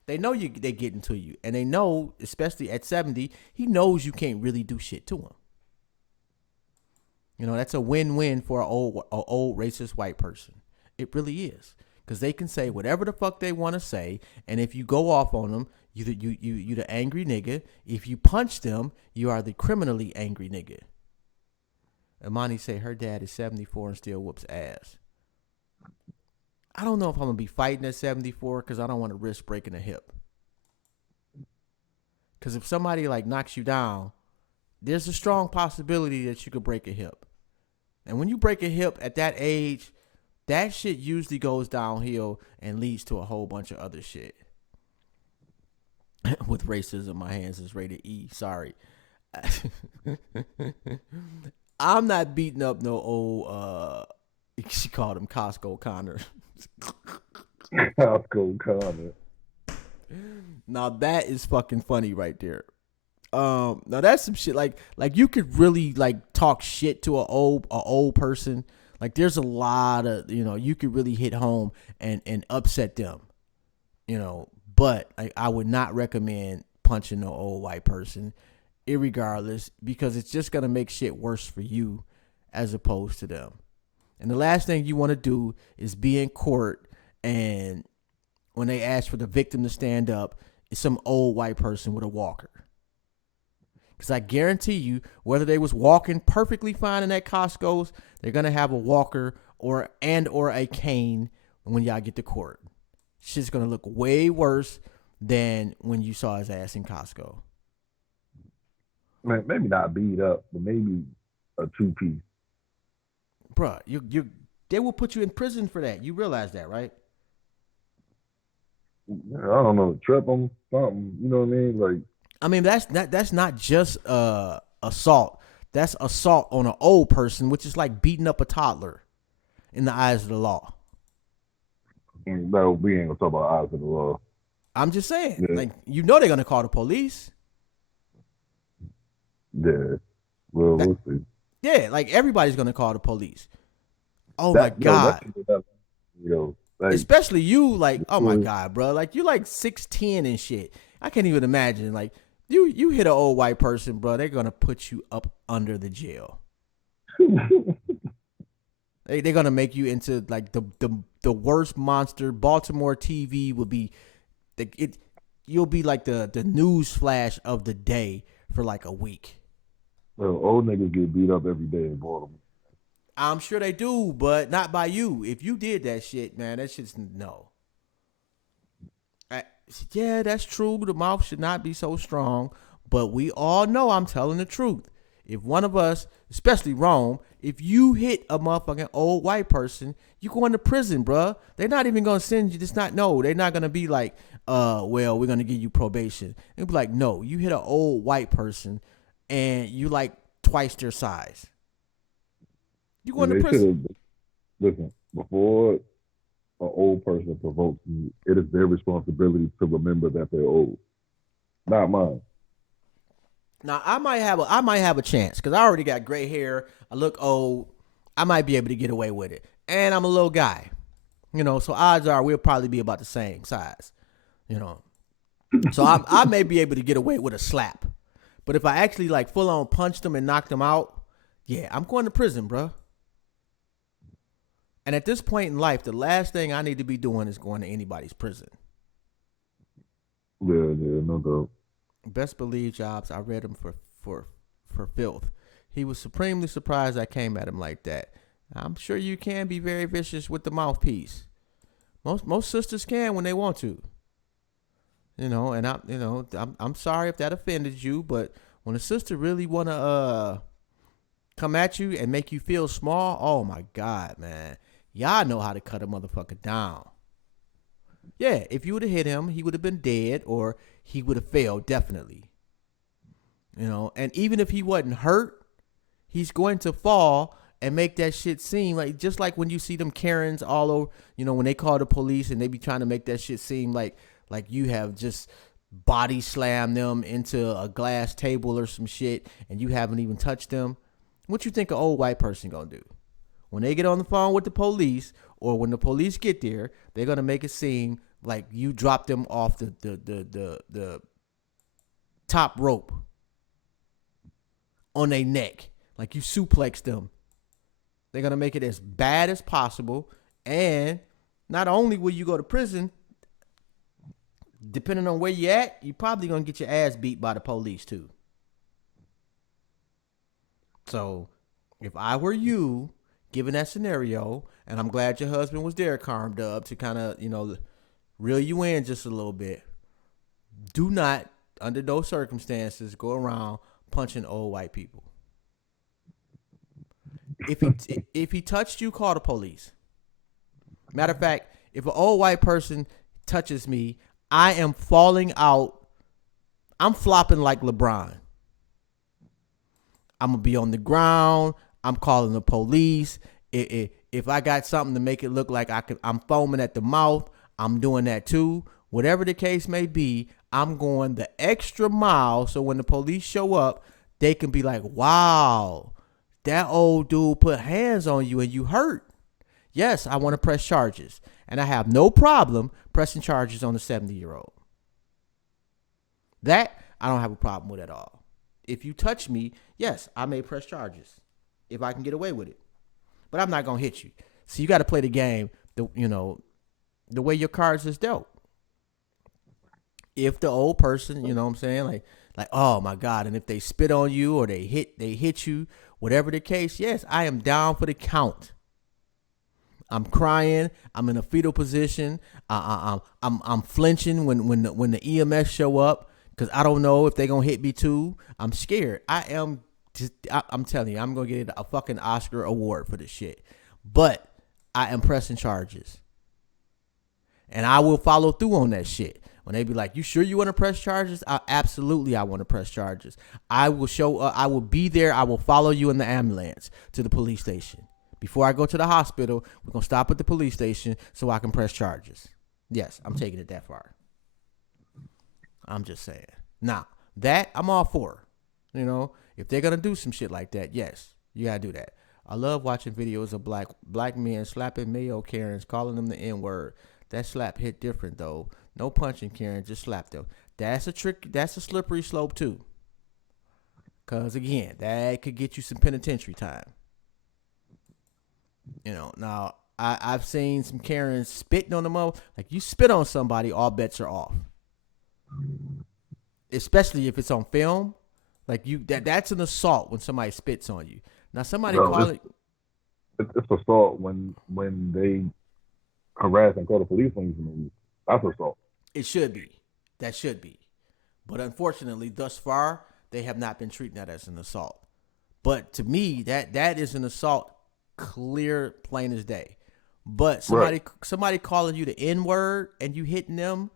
they know they getting to you, and they know, especially at 70, he knows you can't really do shit to him. You know, that's a win-win for a old racist white person. It really is. Because they can say whatever the fuck they want to say, and if you go off on them, you the angry nigga. If you punch them, you are the criminally angry nigga. Imani say her dad is 74 and still whoops ass. I don't know if I'm going to be fighting at 74 because I don't want to risk breaking a hip. Because if somebody like knocks you down, there's a strong possibility that you could break a hip. And when you break a hip at that age, that shit usually goes downhill and leads to a whole bunch of other shit. With racism, my hands is rated E. Sorry. I'm not beating up no old, she called him Costco Connor. Costco Connor. Now that is fucking funny right there. Now that's some shit like you could really like talk shit to a old person. Like there's a lot of, you could really hit home and upset them, but I would not recommend punching an old white person irregardless, because it's just going to make shit worse for you as opposed to them. And the last thing you want to do is be in court and when they ask for the victim to stand up, it's some old white person with a walker. Because I guarantee you, whether they was walking perfectly fine in that Costco's, they're going to have a walker or a cane when y'all get to court. Shit's going to look way worse than when you saw his ass in Costco. Man, maybe not beat up, but maybe a 2-piece. Bruh, they will put you in prison for that. You realize that, right? I don't know, trip them, something. You know what I mean? Like, I mean, that's not just assault. That's assault on an old person, which is like beating up a toddler in the eyes of the law. No, we ain't gonna talk about eyes of the law. I'm just saying, yeah. Like, they're gonna call the police. Yeah, well, we'll see. Yeah, like everybody's gonna call the police. Oh my God. Like, especially you, like, oh my God, bro. Like you like 6'10" and shit. I can't even imagine. Like you hit an old white person, bro. They're gonna put you up under the jail. They're gonna make you into like the worst monster. Baltimore TV will be you'll be like the news flash of the day for like a week. Well, old niggas get beat up every day in Baltimore. I'm sure they do, but not by you. If you did that shit, man, that shit's no. Yeah, that's true. The mouth should not be so strong, but we all know I'm telling the truth. If one of us, especially Rome, if you hit a motherfucking old white person, you going to prison, bruh. They're not even going to send you. They're not going to be like, well, we're going to give you probation. They'll be like, no, you hit an old white person and you like twice their size. You going to prison. Listen, before an old person provokes you, it is their responsibility to remember that they're old. Not mine. Now I might have a chance because I already got gray hair. I look old. I might be able to get away with it, and I'm a little guy, So odds are we'll probably be about the same size, So I may be able to get away with a slap, but if I actually like full on punched them and knocked them out, yeah, I'm going to prison, bro. And at this point in life, the last thing I need to be doing is going to anybody's prison. Yeah, no doubt. Best believe Jobs, I read him for filth. He was supremely surprised I came at him like that. I'm sure you can be very vicious with the mouthpiece. Most sisters can when they want to. And I'm sorry if that offended you, but when a sister really wanna come at you and make you feel small, oh my God, man. Y'all know how to cut a motherfucker down. Yeah, if you would have hit him, he would have been dead or he would have failed, definitely. And even if he wasn't hurt, he's going to fall and make that shit seem like, just like when you see them Karens all over, when they call the police and they be trying to make that shit seem like you have just body slammed them into a glass table or some shit and you haven't even touched them. What you think an old white person gonna do? When they get on the phone with the police or when the police get there, they're gonna make it seem like you dropped them off the top rope on their neck, like you suplexed them They're going to make it as bad as possible. And not only will you go to prison, depending on where you're at, you're probably going to get your ass beat by the police too. So if I were you, given that scenario, and I'm glad your husband was there, Carm Dub, to kind of, reel you in just a little bit, do not, under those circumstances, go around punching old white people. If he touched you, call the police. Matter of fact, if an old white person touches me, I am falling out. I'm flopping like LeBron. I'm going to be on the ground. I'm calling the police. If I got something to make it look like I'm foaming at the mouth, I'm doing that too. Whatever the case may be, I'm going the extra mile so when the police show up, they can be like, wow, that old dude put hands on you and you hurt. Yes, I want to press charges. And I have no problem pressing charges on a 70-year-old. That I don't have a problem with at all. If you touch me, yes, I may press charges if I can get away with it. But I'm not going to hit you. So you got to play the game, the way your cards is dealt. If the old person, you know what I'm saying, like, oh my God, and if they spit on you or they hit you, whatever the case, yes, I am down for the count. I'm crying. I'm in a fetal position. I'm flinching when the EMS show up because I don't know if they're gonna hit me too. I'm scared. I'm telling you, I'm gonna get a fucking Oscar award for this shit. But I am pressing charges, and I will follow through on that shit. When they be like, "You sure you want to press charges?" Absolutely, I want to press charges. I will show. I will be there. I will follow you in the ambulance to the police station. Before I go to the hospital, we're going to stop at the police station so I can press charges. Yes, I'm taking it that far. I'm just saying. Now, that I'm all for. If they're going to do some shit like that, yes, you got to do that. I love watching videos of black men slapping Mayo Karens, calling them the N-word. That slap hit different, though. No punching Karen, just slap them. That's a trick. That's a slippery slope, too. Because, again, that could get you some penitentiary time. Now I've seen some Karens spitting on them up. Like, you spit on somebody, all bets are off. Especially if it's on film. Like, that's an assault when somebody spits on you. Now somebody call it. It's assault when they harass and call the police on you. That's assault. It should be. That should be. But unfortunately, thus far, they have not been treating that as an assault. But to me, that is an assault. Clear, plain as day. But somebody calling you the N-word and you hitting them,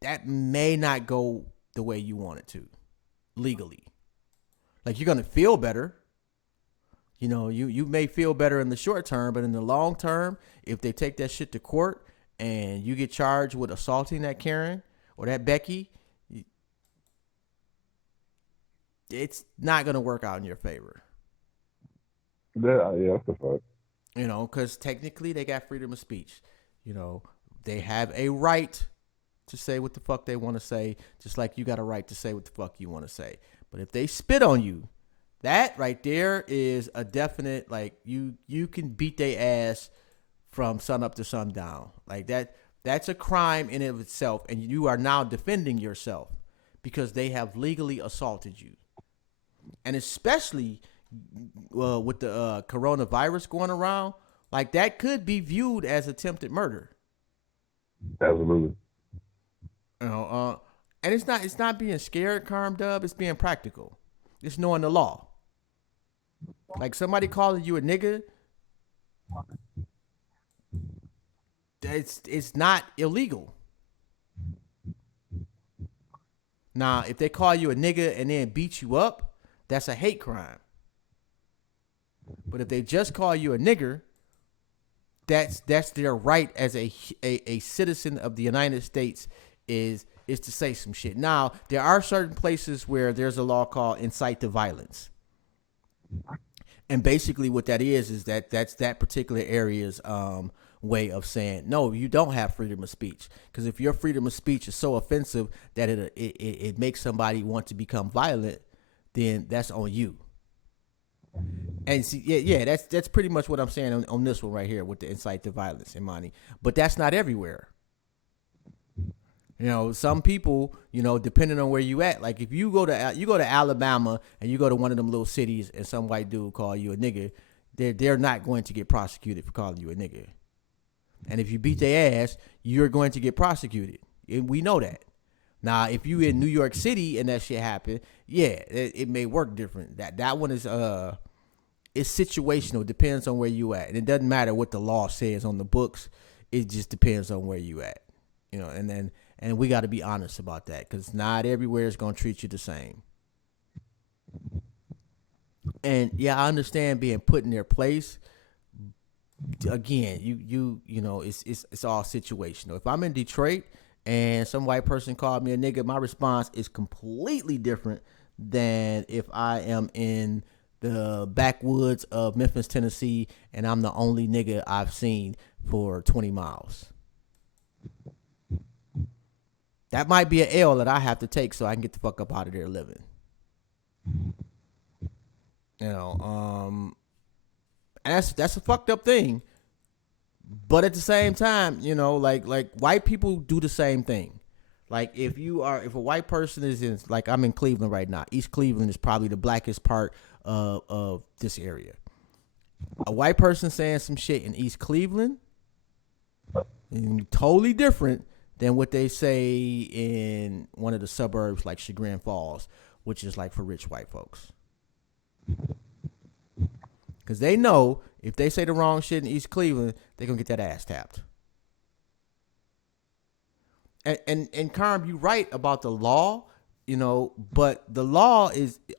that may not go the way you want it to, legally. Like, you're gonna feel better. You may feel better in the short term, but in the long term, if they take that shit to court and you get charged with assaulting that Karen or that Becky, it's not gonna work out in your favor. Yeah, that's a fact. Because technically they got freedom of speech. They have a right to say what the fuck they want to say, just like you got a right to say what the fuck you want to say. But if they spit on you, that right there is a definite, like, you can beat their ass from sun up to sundown. Like, that's a crime in and of itself, and you are now defending yourself because they have legally assaulted you. And especially with the coronavirus going around, like, that could be viewed as attempted murder. Absolutely. And it's not being scared, Carm Dub. It's being practical. It's knowing the law. Like, somebody calling you a nigga, it's not illegal. Now, if they call you a nigga and then beat you up, that's a hate crime. But if they just call you a nigger, that's their right as a citizen of the United States is to say some shit. Now, there are certain places where there's a law called incite to violence. And basically what that is that's that particular area's way of saying, no, you don't have freedom of speech. Because if your freedom of speech is so offensive that it makes somebody want to become violent, then that's on you. And see, yeah, that's pretty much what I'm saying on this one right here with the incite to violence, Imani. But that's not everywhere. You know, some people, you know, depending on where you at, like if you go to Alabama and you go to one of them little cities and some white dude call you a nigga, they're not going to get prosecuted for calling you a nigga. And if you beat their ass, you're going to get prosecuted. And we know that. Now, if you in New York City and that shit happen, yeah, it may work different. That one is it's situational. It depends on where you at. And it doesn't matter what the law says on the books. It just depends on where you at. You know, and we got to be honest about that, because not everywhere is going to treat you the same. And yeah, I understand being put in their place. Again, you know, it's all situational. If I'm in Detroit and some white person called me a nigga, my response is completely different than if I am in the backwoods of Memphis, Tennessee, and I'm the only nigga I've seen for 20 miles. That might be an L that I have to take so I can get the fuck up out of there living. You know, and that's a fucked up thing. But at the same time, you know, like white people do the same thing. Like if a white person is in, like I'm in Cleveland right now. East Cleveland is probably the blackest part of this area. A white person saying some shit in East Cleveland is totally different than what they say in one of the suburbs like Chagrin Falls, which is like for rich white folks. Because they know if they say the wrong shit in East Cleveland, they're going to get that ass tapped. And Carm, you right about the law, you know, but the law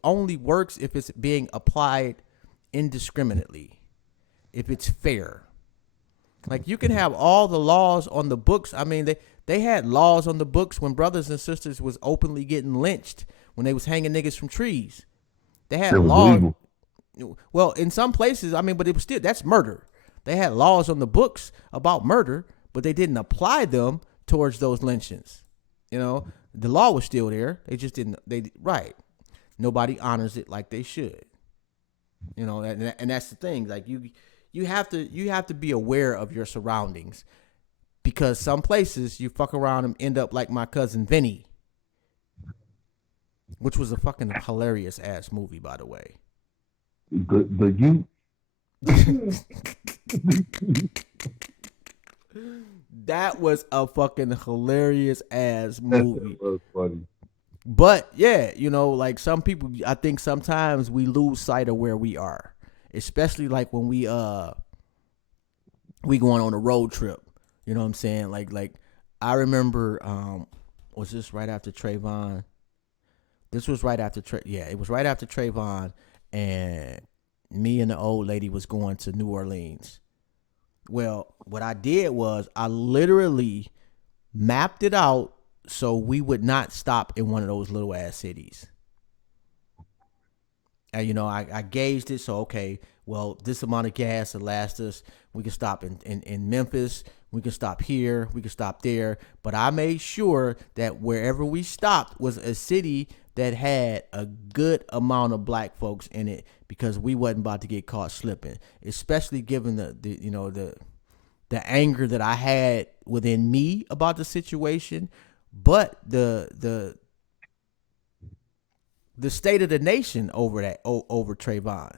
only works if it's being applied indiscriminately, if it's fair. Like you can have all the laws on the books. I mean, they had laws on the books when brothers and sisters was openly getting lynched, when they was hanging niggas from trees. They had laws. Legal. Well, in some places, I mean, but it was still, that's murder. They had laws on the books about murder, but they didn't apply them towards those lynchings. You know, the law was still there. They just didn't, right. Nobody honors it like they should. You know, and that's the thing. Like you have to be aware of your surroundings, because some places you fuck around and end up like my cousin Vinny, which was a fucking hilarious ass movie, by the way. The you. That was a fucking hilarious ass movie. That was funny. But yeah, you know, like some people, I think sometimes we lose sight of where we are, especially like when we going on a road trip. You know what I'm saying? Like I remember, was this right after Trayvon? This was right after it was right after Trayvon, and me and the old lady was going to New Orleans. Well, what I did was I literally mapped it out so we would not stop in one of those little ass cities. And, you know, I gauged it. So, okay, well, this amount of gas will last us. We can stop in Memphis. We can stop here. We can stop there. But I made sure that wherever we stopped was a city that had a good amount of black folks in it, because we wasn't about to get caught slipping, especially given the anger that I had within me about the situation, but the state of the nation over Trayvon.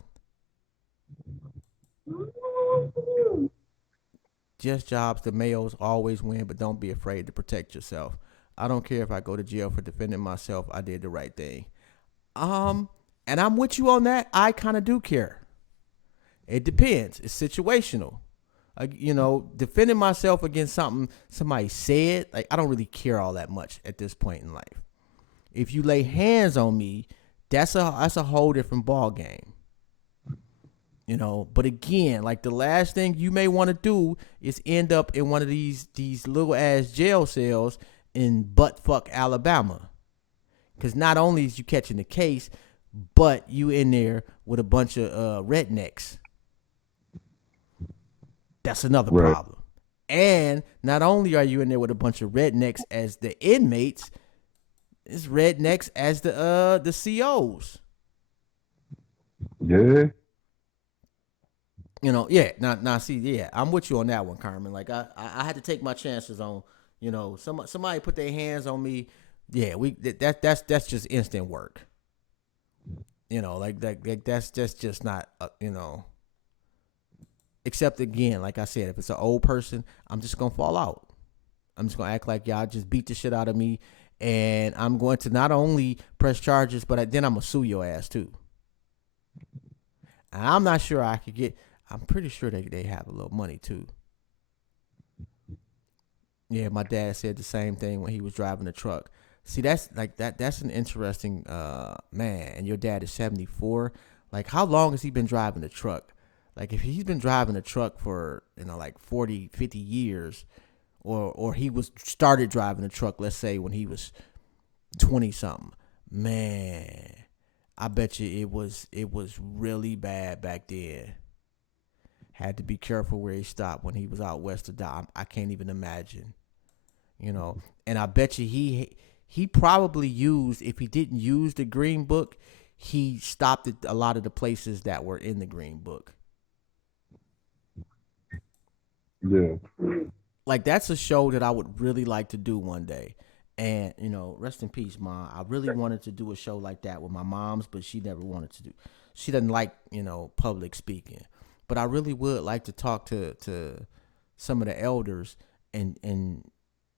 Just jobs, the males always win, but don't be afraid to protect yourself. I don't care if I go to jail for defending myself. I did the right thing. And I'm with you on that. I kind of do care. It depends. It's situational. You know, defending myself against something somebody said, like I don't really care all that much at this point in life. If you lay hands on me, that's a whole different ball game. You know, but again, like the last thing you may want to do is end up in one of these little ass jail cells in buttfuck Alabama. Because not only is you catching the case, but you in there with a bunch of rednecks. That's another problem. And not only are you in there with a bunch of rednecks as the inmates, it's rednecks as the COs. Yeah. Yeah. Now, see, yeah, I'm with you on that one, Carmen. Like I had to take my chances on, somebody put their hands on me. Yeah, that's just instant work. Like that's just not, Except again, like I said, if it's an old person, I'm just gonna fall out. I'm just gonna act like y'all just beat the shit out of me, and I'm going to not only press charges, but then I'm gonna sue your ass too. And I'm not sure I could get. I'm pretty sure they have a little money too. Yeah, my dad said the same thing when he was driving the truck. See, that's like that. That's an interesting man. And your dad is 74. Like, how long has he been driving the truck? Like, if he's been driving a truck for like 40, 50 years, or he was started driving a truck, let's say when he was 20 something, man, I bet you it was really bad back then. Had to be careful where he stopped when he was out west of Dom. I can't even imagine, And I bet you he probably used, if he didn't use the Green Book, he stopped at a lot of the places that were in the Green Book. Yeah. Like, that's a show that I would really like to do one day. And, rest in peace, Mom. I really wanted to do a show like that with my moms, but she never wanted to do. She doesn't like, public speaking. But I really would like to talk to some of the elders and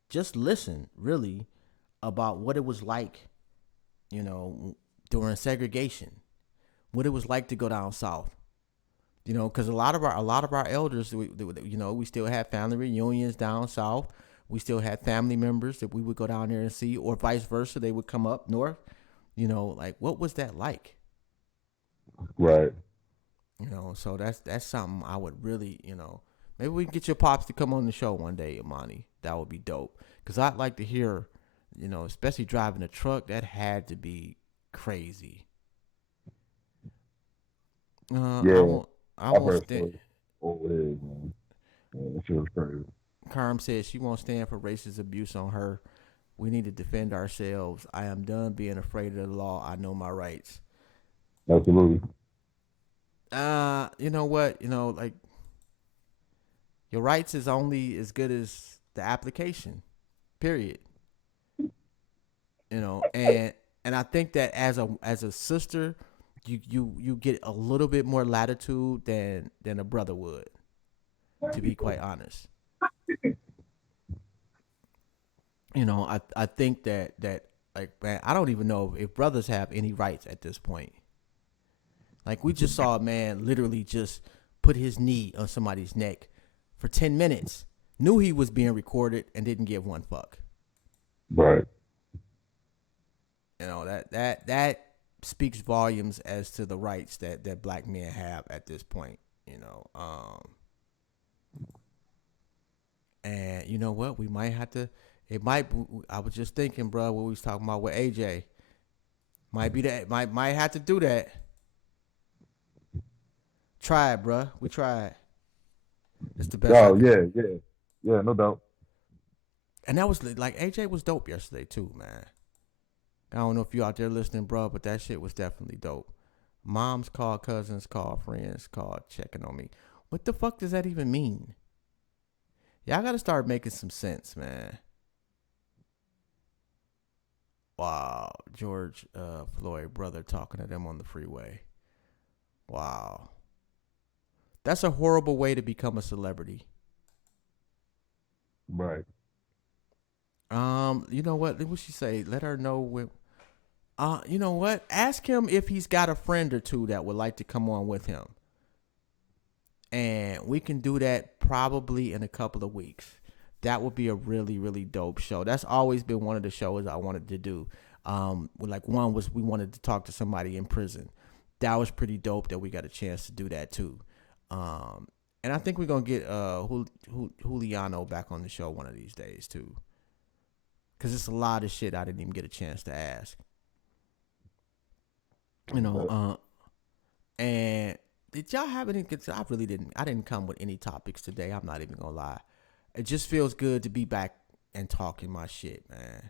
just listen, really, about what it was like, during segregation, what it was like to go down south. Because a lot of our elders, we still had family reunions down south. We still had family members that we would go down there and see, or vice versa. They would come up north. Like, what was that like? Right. So that's something I would really, maybe we can get your pops to come on the show one day, Imani. That would be dope. Because I'd like to hear, especially driving a truck, that had to be crazy. Yeah. I won't stand. Oh, it is, man. Yeah, that shit was crazy. Carm says she won't stand for racist abuse on her. We need to defend ourselves. I am done being afraid of the law. I know my rights. Absolutely. You know what? Like, your rights is only as good as the application. Period. And I think that as a sister, you get a little bit more latitude than a brother would, to be quite honest. I think that like, man, I don't even know if brothers have any rights at this point. Like, we just saw a man literally just put his knee on somebody's neck for 10 minutes, knew he was being recorded, and didn't give one fuck. Right. That speaks volumes as to the rights that black men have at this point, and you know what, we might have to, I was just thinking, bro, what we was talking about with AJ, might be that, might have to do that. Try it, bro. We tried. It's the best. Oh, yeah, no doubt. And that was like, AJ was dope yesterday too, man. I don't know if you out there listening, bro, but that shit was definitely dope. Moms called, cousins called, friends called, checking on me. What the fuck does that even mean? Y'all got to start making some sense, man. Wow. George Floyd brother talking to them on the freeway. Wow. That's a horrible way to become a celebrity. Right. You know what? What she say? Let her know when. You know what? Ask him if he's got a friend or two that would like to come on with him. And we can do that probably in a couple of weeks. That would be a really, really dope show. That's always been one of the shows I wanted to do. Like, one was we wanted to talk to somebody in prison. That was pretty dope that we got a chance to do that too. And I think we're going to get Juliano back on the show one of these days too. Because it's a lot of shit I didn't even get a chance to ask. And did y'all have any? Cause I didn't come with any topics today. I'm not even gonna lie. It just feels good to be back and talking my shit, man.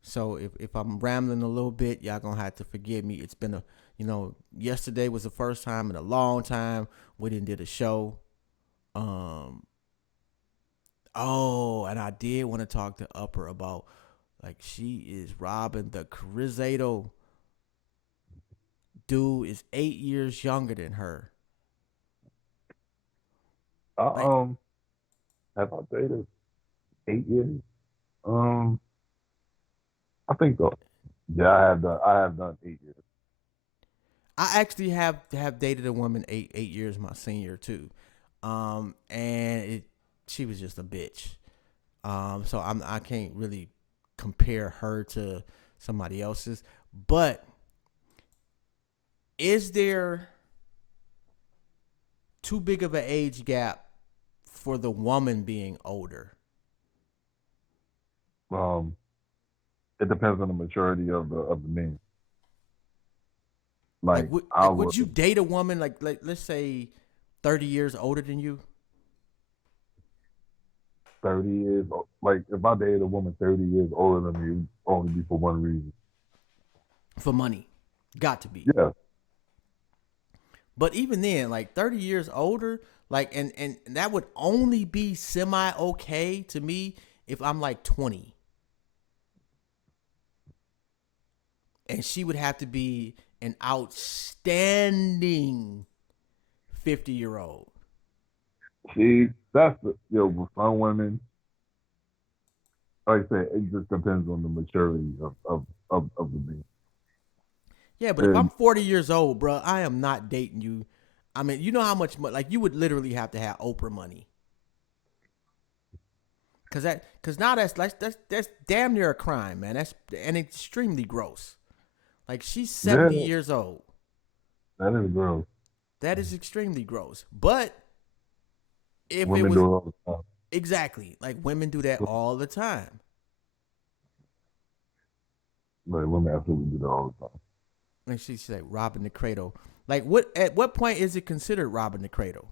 So if I'm rambling a little bit, y'all gonna have to forgive me. It's been Yesterday was the first time in a long time we didn't did a show. And I did want to talk to Upper about, like, she is robbing the Carizato. Dude is 8 years younger than her. Have I dated 8 years? I think so. Yeah, I have done 8 years. I actually have dated a woman 8 years my senior too, and she was just a bitch. So I can't really compare her to somebody else's. But is there too big of an age gap for the woman being older? It depends on the maturity of the man. Would you date a woman like let's say 30 years older than you? 30 years, like if I dated a woman 30 years older than me, it would only be for one reason. For money. Got to be. Yeah. But even then, like 30 years older, like and that would only be semi okay to me if I'm like 20. And she would have to be an outstanding 50-year-old. See, that's with some women, like I said, it just depends on the maturity of the man. Yeah, but if I'm 40 years old, bro, I am not dating you. I mean, you know how much money, like you would literally have to have Oprah money. Cause now that's damn near a crime, man. That's extremely gross. Like she's 70 years old. That is gross. That is extremely gross. But if women do it all the time. Exactly, like women do that all the time. Like women absolutely do that all the time. Like she's like robbing the cradle. Like at what point is it considered robbing the cradle?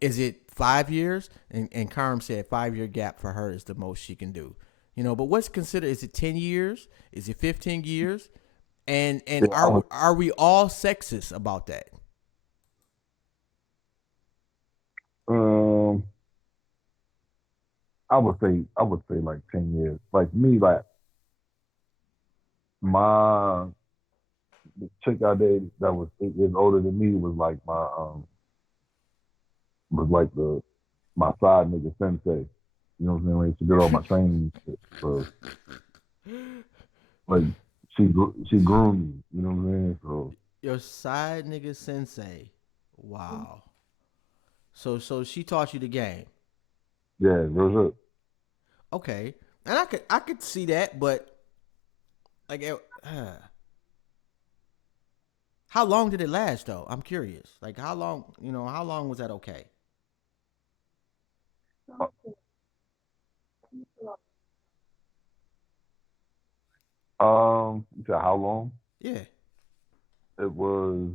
Is it 5 years? And Carm said 5-year gap for her is the most she can do. But what's considered? Is it 10 years? Is it 15 years? And are we all sexist about that? I would say like 10 years. Like me, like the chick I dated that was 8 years older than me was like my side nigga sensei. You know what I'm saying? Like, she did all my training shit. So like she groomed me. You know what I'm saying? So your side nigga sensei. Wow. So she taught you the game. Yeah, real shit. Okay, and I could see that, but like, how long did it last though? I'm curious. Like, how long? How long was that okay? You said how long? Yeah. It was.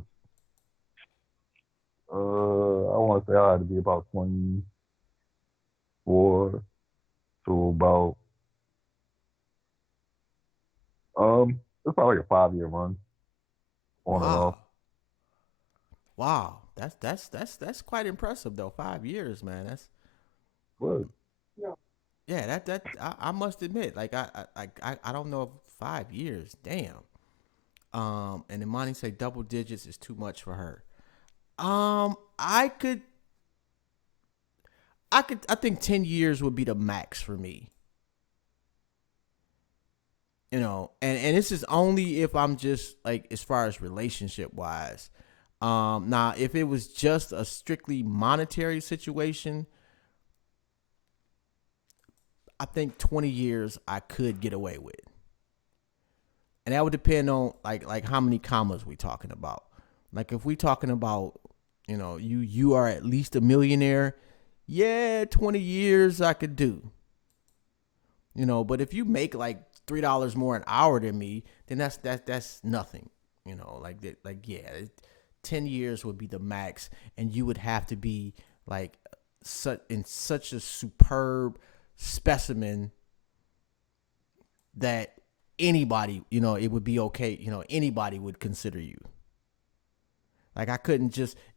I want to say I had to be about 24 to about. It's probably like a 5-year run. On and off. Wow, that's quite impressive though. 5 years, man. That's good. Yeah, I must admit, like I don't know if 5 years. Damn. And Imani say double digits is too much for her. I think 10 years would be the max for me. And this is only if I'm just like as far as relationship wise. Now if it was just a strictly monetary situation, I think 20 years I could get away with. And that would depend on like how many commas we talking about. Like if we talking about, you are at least a millionaire, yeah, 20 years I could do. But if you make like $3 more an hour than me, then that's nothing. 10 years would be the max, and you would have to be like such a superb specimen that anybody, it would be okay. Anybody would consider you. Like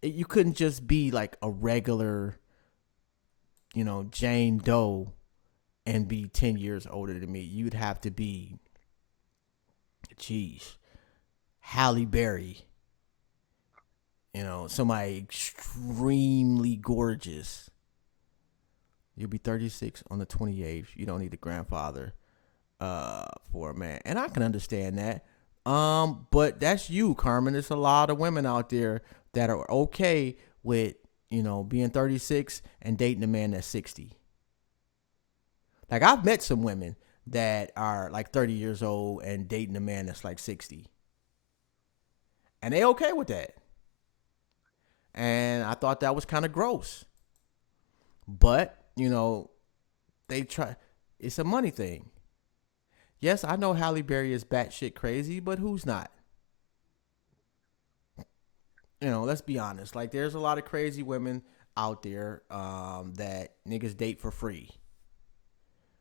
you couldn't just be like a regular, Jane Doe and be 10 years older than me. You'd have to be, Halle Berry. Somebody extremely gorgeous. You'll be 36 on the 28th. You don't need a grandfather for a man. And I can understand that. But that's you, Carmen. There's a lot of women out there that are okay with, being 36 and dating a man that's 60. Like, I've met some women that are like 30 years old and dating a man that's like 60. And they okay with that. And I thought that was kind of gross. But, they try. It's a money thing. Yes, I know Halle Berry is batshit crazy, but who's not? Let's be honest. Like, there's a lot of crazy women out there that niggas date for free.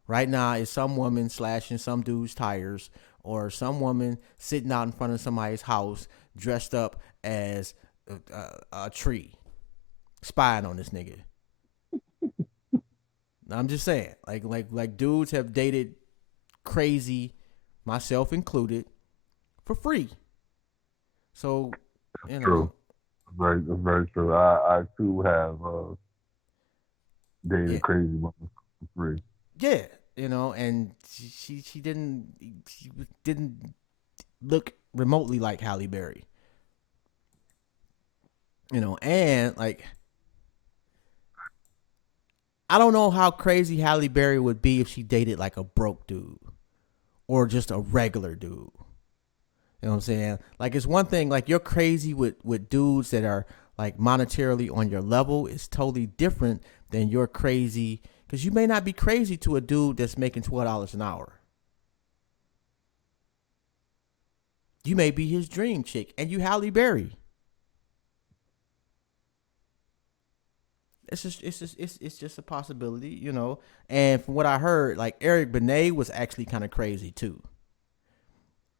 Right now, it's some woman slashing some dude's tires, or some woman sitting out in front of somebody's house dressed up as a tree, spying on this nigga. I'm just saying, like dudes have dated crazy, myself included, for free. So, True. Very, very true. I too have dated crazy women for free. Yeah, and she didn't look remotely like Halle Berry. And like, I don't know how crazy Halle Berry would be if she dated like a broke dude or just a regular dude. You know what I'm saying? Like, it's one thing, like, you're crazy with dudes that are like monetarily on your level. It's totally different than you're crazy, because you may not be crazy to a dude that's making $12 an hour. You may be his dream chick, and you Halle Berry. It's just a possibility, And from what I heard, like, Eric Benet was actually kind of crazy too.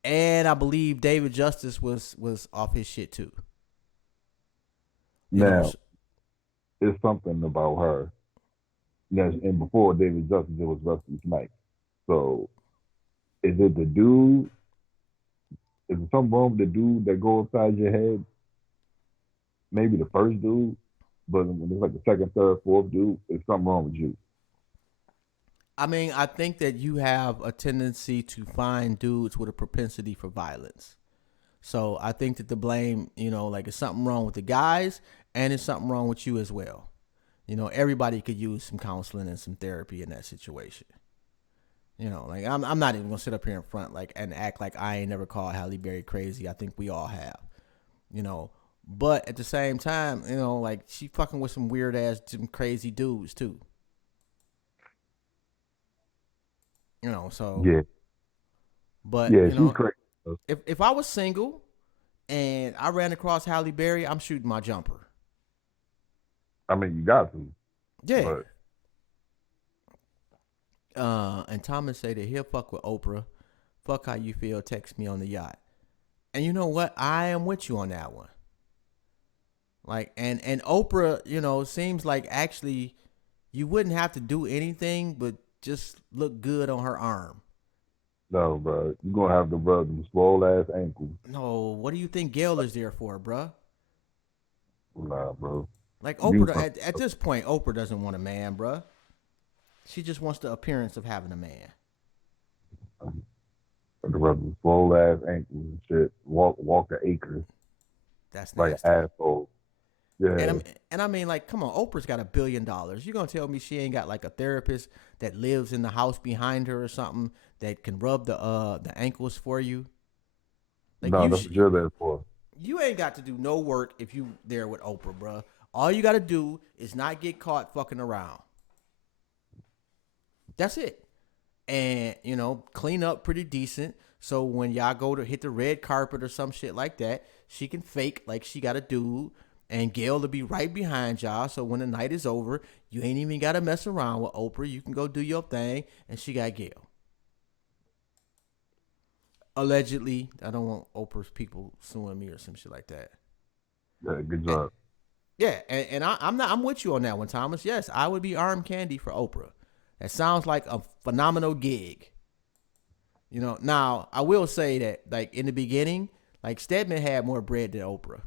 And I believe David Justice was off his shit too. Now, it's something about her. And before David Justice, it was Wesley Snipes. So, is it the dude? Is there something wrong with the dude that goes inside your head? Maybe the first dude, but when it's like the second, third, fourth dude, there's something wrong with you. I mean, I think that you have a tendency to find dudes with a propensity for violence. So I think that the blame, like, it's something wrong with the guys, and it's something wrong with you as well. Everybody could use some counseling and some therapy in that situation. Like, I'm not even gonna sit up here in front and act like I ain't never called Halle Berry crazy. I think we all have. But at the same time, like, she fucking with some weird ass, some crazy dudes too. So yeah. But yeah, she's crazy. If I was single and I ran across Halle Berry, I'm shooting my jumper. I mean, you got to. Yeah. But. And Thomas say that he'll fuck with Oprah. Fuck how you feel. Text me on the yacht. And you know what? I am with you on that one. Like, and Oprah, seems like actually you wouldn't have to do anything but just look good on her arm. No, bro. You're going to have to rub them swole ass ankles. No, what do you think Gail is there for, bro? Nah, bro. Like, Oprah, at this point, Oprah doesn't want a man, bro. She just wants the appearance of having a man. Rub them swole ass ankles and shit. Walk an acre. That's nasty. Like an asshole. Yeah. And I mean, like, come on, Oprah's got $1 billion. You're going to tell me she ain't got like a therapist that lives in the house behind her or something that can rub the ankles for you? Like, no, that's what you're there for. You ain't got to do no work if you there with Oprah, bro. All you got to do is not get caught fucking around. That's it. And, clean up pretty decent. So when y'all go to hit the red carpet or some shit like that, she can fake like she got a dude. And Gail will be right behind y'all. So when the night is over, you ain't even got to mess around with Oprah. You can go do your thing. And she got Gail. Allegedly, I don't want Oprah's people suing me or some shit like that. Yeah, good job. Yeah, and I'm with you on that one, Thomas. Yes, I would be arm candy for Oprah. That sounds like a phenomenal gig. You know, now I will say that, like, in the beginning, like, Stedman had more bread than Oprah.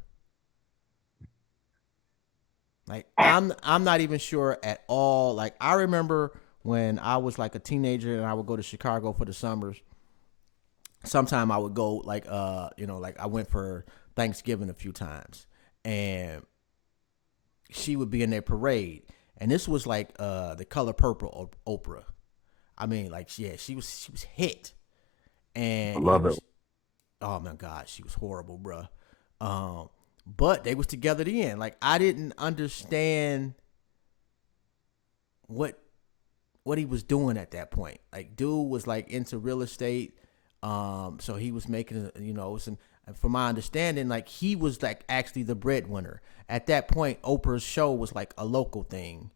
Like, I'm not even sure at all. Like, I remember when I was like a teenager and I would go to Chicago for the summers. Sometime I would go, like, like I went for Thanksgiving a few times, and she would be in their parade, and this was like the Color Purple Oprah. I mean, like, yeah, she was hit, and I love it. Oh my God, she was horrible, bruh. But they was together at the end. Like, I didn't understand what he was doing at that point. Like, dude was like into real estate. So he was making, some, from my understanding, like, he was like actually the breadwinner. At that point, Oprah's show was like a local thing.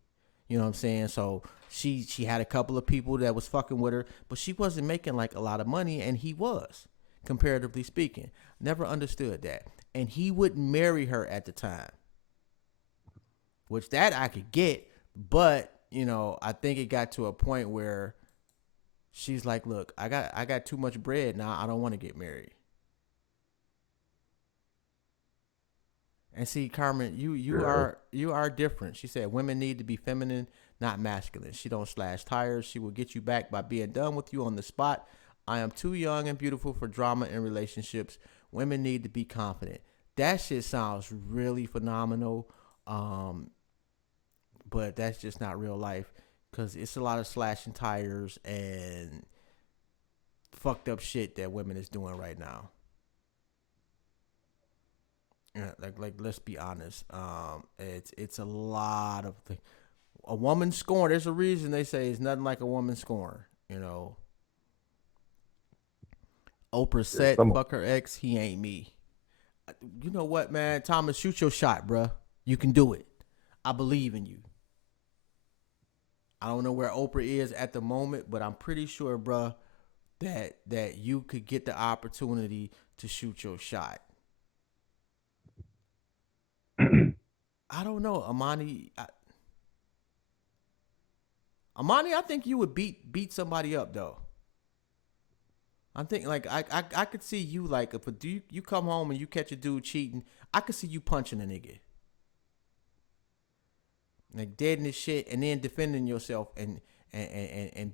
You know what I'm saying? So she had a couple of people that was fucking with her, but she wasn't making like a lot of money, and he was, comparatively speaking. Never understood that. And he wouldn't marry her at the time, which that I could get, but I think it got to a point where she's like, look, I got too much bread now. I don't want to get married. And see, Carmen, you are different. She said women need to be feminine, not masculine. She don't slash tires. She will get you back by being done with you on the spot. I am too young and beautiful for drama in relationships. Women need to be confident. That shit sounds really phenomenal. But that's just not real life, because it's a lot of slashing tires and fucked up shit that women is doing right now. Yeah, like let's be honest. It's a lot of things. A woman scorn. There's a reason they say it's nothing like a woman scorn. Oprah said, "Fuck her ex. He ain't me." You know what, man? Thomas, shoot your shot, bruh. You can do it. I believe in you. I don't know where Oprah is at the moment, but I'm pretty sure, bruh, that you could get the opportunity to shoot your shot. I don't know, Amani. I think you would beat somebody up though. I think, like, I could see you, like, if you come home and you catch a dude cheating, I could see you punching a nigga, like, dead in his shit, and then defending yourself and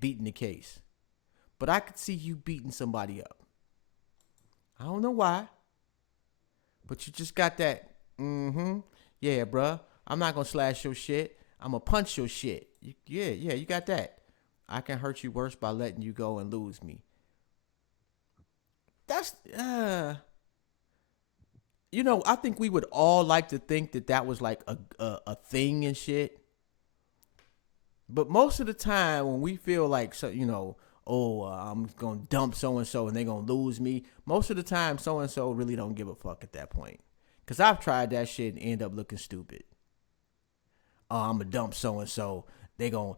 beating the case. But I could see you beating somebody up. I don't know why, but you just got that. Yeah, bruh. I'm not gonna slash your shit. I'm gonna punch your shit. Yeah, you got that. I can hurt you worse by letting you go and lose me. That's I think we would all like to think that was like a thing and shit. But most of the time when we feel like, I'm gonna dump so and so and they're gonna lose me, most of the time so and so really don't give a fuck at that point. Cause I've tried that shit and end up looking stupid. I'm gonna dump so and so. They gonna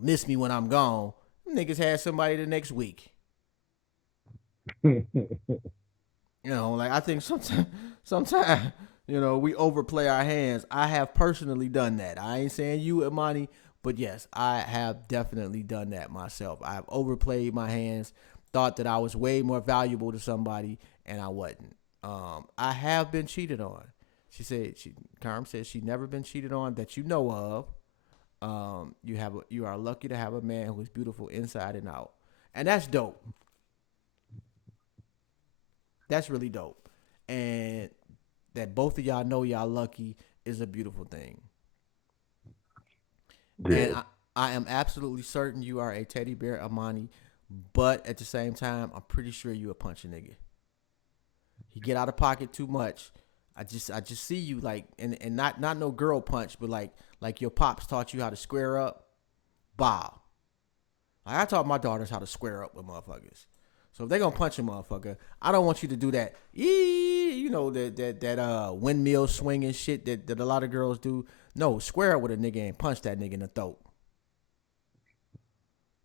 miss me when I'm gone. Niggas had somebody the next week. Like, I think sometimes, we overplay our hands. I have personally done that. I ain't saying you, Imani, but yes, I have definitely done that myself. I've overplayed my hands, thought that I was way more valuable to somebody, and I wasn't. I have been cheated on. Carm said she's never been cheated on that you know of. You are lucky to have a man who is beautiful inside and out, and that's dope. That's really dope. And that both of y'all know y'all lucky is a beautiful thing. Yeah. And I am absolutely certain you are a teddy bear, Amani, but at the same time, I'm pretty sure you a punch a nigga. You get out of pocket too much. I just see you, like, and not no girl punch, but like your pops taught you how to square up. Bow. Like, I taught my daughters how to square up with motherfuckers. So if they gonna punch a motherfucker, I don't want you to do that. That windmill swinging shit that a lot of girls do. No, square up with a nigga and punch that nigga in the throat.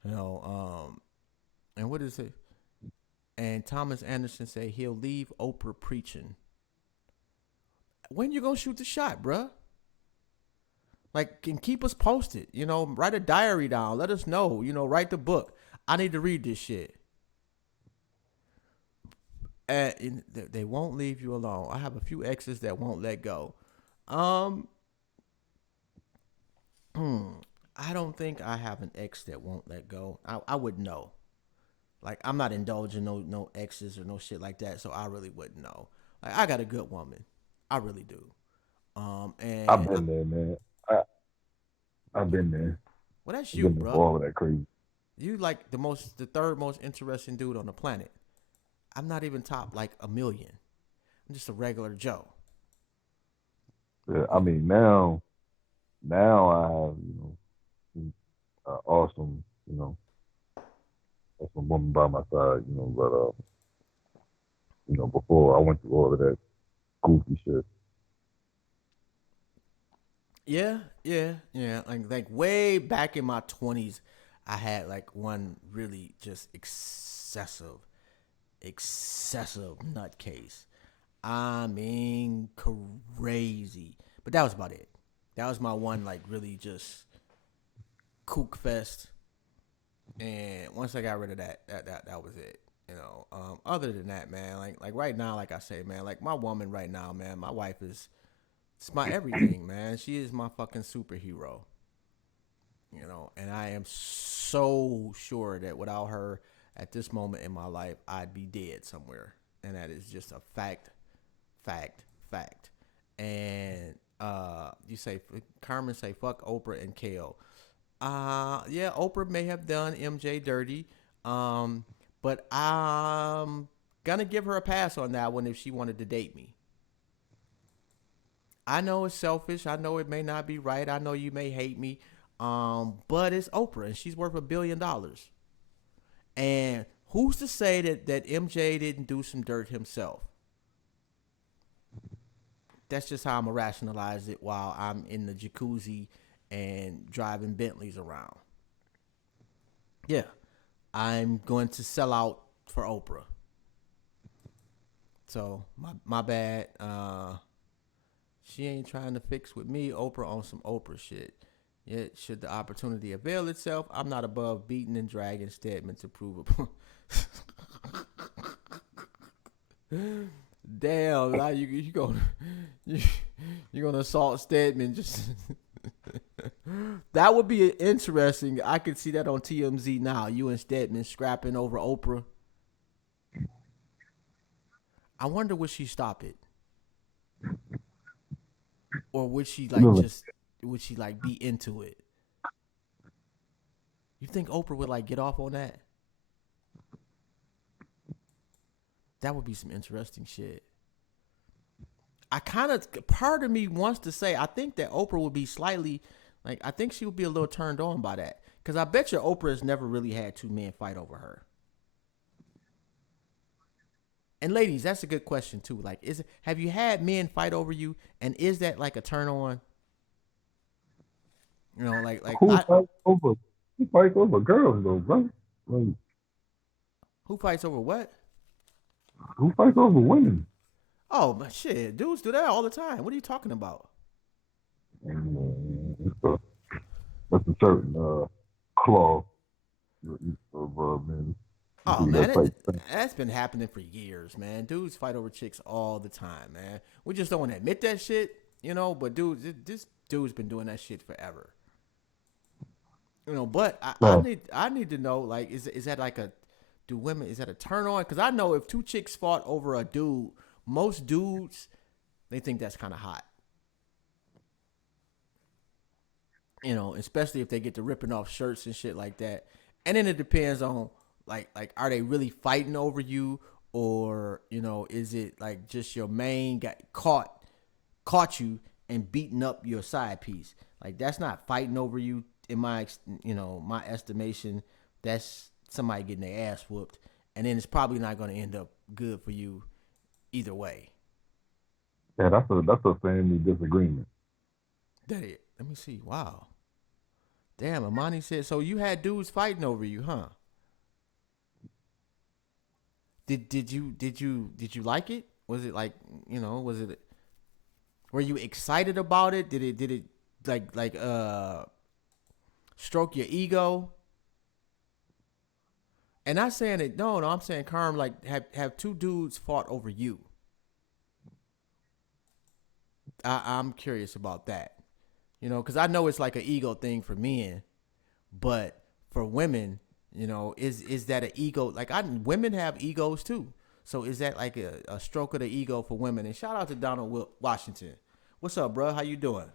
And what is it? And Thomas Anderson said he'll leave Oprah preaching. When you gonna shoot the shot, bruh? Like, can keep us posted. You know, write a diary down. Let us know. You know, write the book. I need to read this shit. And they won't leave you alone. I have a few exes that won't let go. I don't think I have an ex that won't let go. I would know. Like, I'm not indulging no exes or no shit like that, so I really wouldn't know. Like, I got a good woman. I really do. And I've been there, man. I've been there. Well, that's I've you, been there bro. for all of that crazy. You like the third most interesting dude on the planet. I'm not even top like a million. I'm just a regular Joe. Yeah, I mean, now I have, awesome, awesome woman by my side, but before I went through all of that goofy shit. Yeah. Like way back in my 20s, I had like one really just excessive nutcase. I mean, crazy. But that was about it. That was my one, like, really just kook fest. And once I got rid of that was it. You know. Other than that, man, like right now, like I say, man, like my woman right now, man, my wife it's my everything, man. She is my fucking superhero. You know, and I am so sure that without her at this moment in my life, I'd be dead somewhere. And that is just a fact. And you say, Carmen say, fuck Oprah and KO. Yeah, Oprah may have done MJ dirty. But I'm gonna give her a pass on that one if she wanted to date me. I know it's selfish. I know it may not be right. I know you may hate me. But it's Oprah and she's worth $1 billion. And who's to say that MJ didn't do some dirt himself? That's just how I'm gonna rationalize it while I'm in the jacuzzi and driving Bentleys around. Yeah, I'm going to sell out for Oprah. So my bad. She ain't trying to fix with me. Oprah on some Oprah shit. Yet, should the opportunity avail itself, I'm not above beating and dragging Stedman to prove it. Damn, now you gonna assault Stedman? Just that would be interesting. I could see that on TMZ now. You and Stedman scrapping over Oprah. I wonder would she stop it, or would she be into it? You think Oprah would like get off on that? That would be some interesting shit. Part of me wants to say, I think that Oprah would be slightly, like, I think she would be a little turned on by that. Because I bet you Oprah has never really had two men fight over her. And ladies, that's a good question too. Like, have you had men fight over you? And is that like a turn on? You know, like who fights over girls though, bro? Like, who fights over what? Who fights over women? Oh, but shit, dudes do that all the time. What are you talking about? That's a certain claw of men. Oh man, that's been happening for years, man. Dudes fight over chicks all the time, man. We just don't want to admit that shit, you know. But this dude's been doing that shit forever, you know. But I need to know, like, is that like is that a turn on? Because I know if two chicks fought over a dude, most dudes, they think that's kind of hot. You know, especially if they get to ripping off shirts and shit like that. And then it depends on, like, are they really fighting over you? Or, you know, is it like just your main got caught you and beating up your side piece? Like, that's not fighting over you in my estimation. That's somebody getting their ass whooped. And then it's probably not going to end up good for you either way. Yeah, that's a family disagreement. That it. Let me see. Wow. Damn, Amani said, so you had dudes fighting over you, huh? Did you like it? Was it like, was it, were you excited about it? Did it stroke your ego? And not saying it. No, I'm saying, Carm, like, have two dudes fought over you? I'm curious about that. Because I know it's like an ego thing for men, but for women, is that an ego? Like, women have egos too. So is that like a stroke of the ego for women? And shout out to Donald Washington. What's up, bro? How you doing?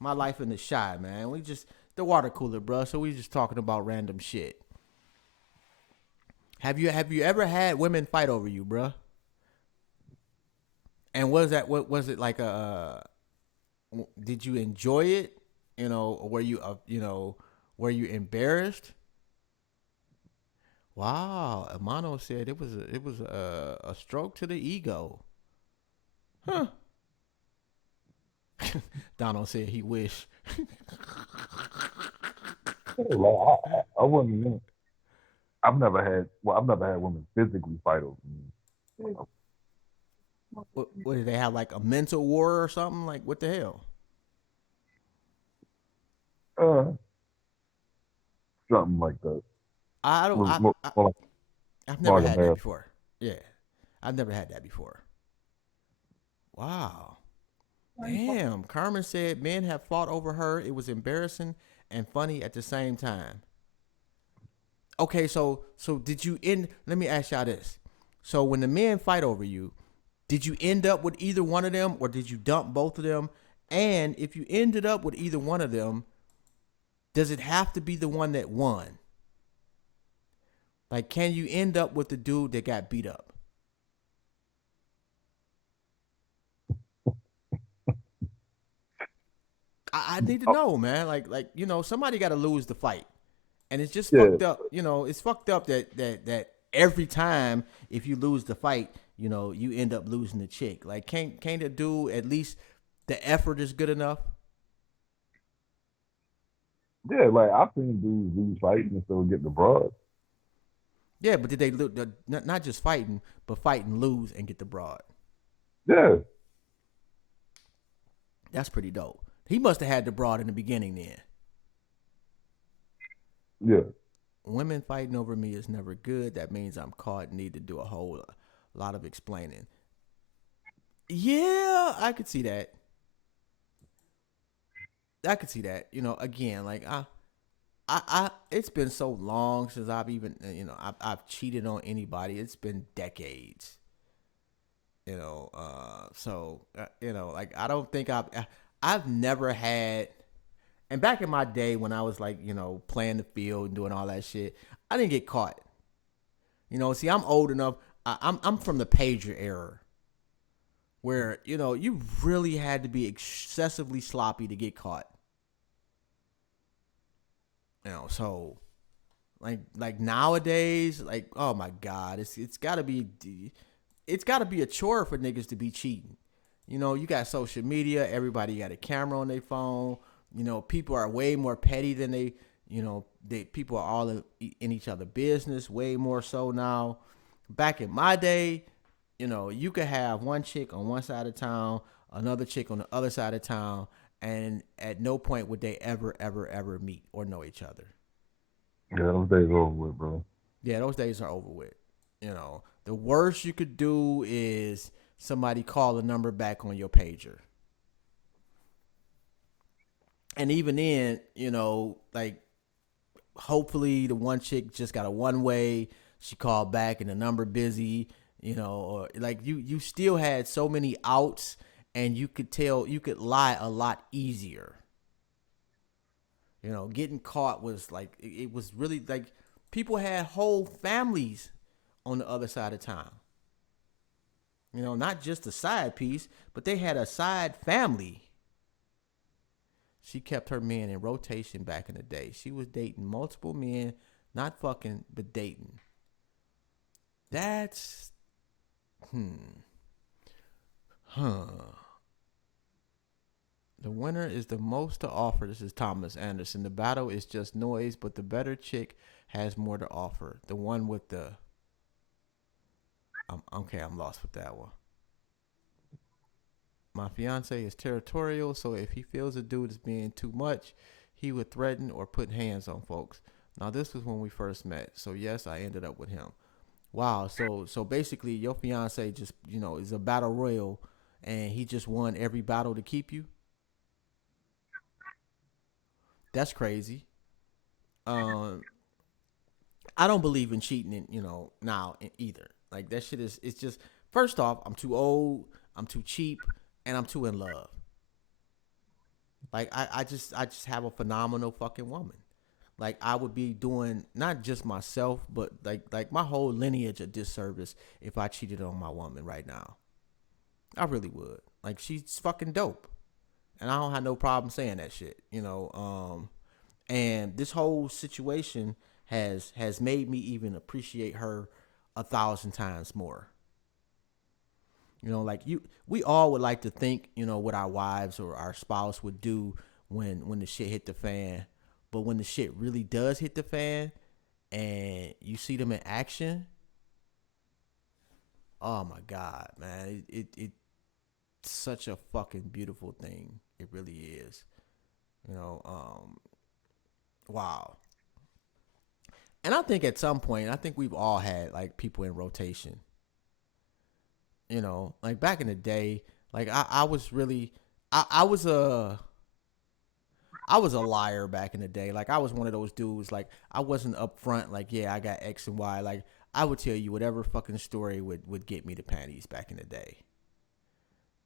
My life in the shy, man. We just the water cooler, bro. So we just talking about random shit. Have you ever had women fight over you, bro? And what was it like? Did you enjoy it? Or were you were you embarrassed? Wow, Amano said it was a stroke to the ego. Huh. Donald said he wish. Like, I wouldn't. I've never had women physically fight over me. What did they have, like a mental war or something? Like, what the hell? Something like that. I've never had that before. Yeah, I've never had that before. Wow. Damn. Carmen said men have fought over her. It was embarrassing and funny at the same time. Okay, so did you end? Let me ask y'all this. So when the men fight over you, did you end up with either one of them, or did you dump both of them? And if you ended up with either one of them, does it have to be the one that won? Like, can you end up with the dude that got beat up? I need to know, man. Like somebody got to lose the fight, and it's just fucked up. It's fucked up that every time if you lose the fight, you end up losing the chick. Like, can't the dude, at least the effort is good enough? Yeah, like I've seen dudes lose fights and still get the broad. Yeah, but did they lose? Not just fighting, but fight and lose and get the broad. Yeah, that's pretty dope. He must have had the broad in the beginning then. Yeah. Women fighting over me is never good. That means I'm caught and need to do a whole lot of explaining. Yeah, I could see that. Again, like I it's been so long since I've even, I've cheated on anybody. It's been decades. Like, I don't think I've never had, and back in my day when I was like, playing the field and doing all that shit, I didn't get caught. See, I'm old enough. I'm from the pager era, where you really had to be excessively sloppy to get caught. So like nowadays, like, oh my God, it's gotta be a chore for niggas to be cheating. You got social media, everybody got a camera on their phone. People are way more petty than people are all in each other's business, way more so now. Back in my day, you could have one chick on one side of town, another chick on the other side of town, and at no point would they ever meet or know each other. Yeah, those days are over with, bro. Yeah, those days are over with. The worst you could do is somebody call a number back on your pager. And even then, like, hopefully the one chick just got a one-way. She called back and the number busy, or like you still had so many outs, and you could lie a lot easier. Getting caught was like, it was really like people had whole families on the other side of town. Not just a side piece, but they had a side family. She kept her men in rotation back in the day. She was dating multiple men, not fucking, but dating. That's, The winner is the most to offer. This is Thomas Anderson. The battle is just noise, but the better chick has more to offer. The one with the I'm lost with that one. My fiance is territorial, so if he feels a dude is being too much, he would threaten or put hands on folks. Now this was when we first met, so yes, I ended up with him. Wow, so basically your fiance just is a battle royal, and he just won every battle to keep you. That's crazy. Um, I don't believe in cheating, now either. Like that shit is. It's just first off, I'm too old, I'm too cheap, and I'm too in love. Like I just have a phenomenal fucking woman. Like I would be doing not just myself, but like my whole lineage a disservice if I cheated on my woman right now. I really would. Like she's fucking dope, and I don't have no problem saying that shit. And this whole situation has made me even appreciate her 1,000 times more. Like we all would like to think, what our wives or our spouse would do when the shit hit the fan. But when the shit really does hit the fan and you see them in action, oh my God, man, it's such a fucking beautiful thing. It really is. Wow. And I think at some point, I think we've all had like people in rotation. Like back in the day, like I was really, I was a liar back in the day. Like I was one of those dudes. Like I wasn't upfront. Like yeah, I got X and Y. Like I would tell you whatever fucking story would get me the panties back in the day.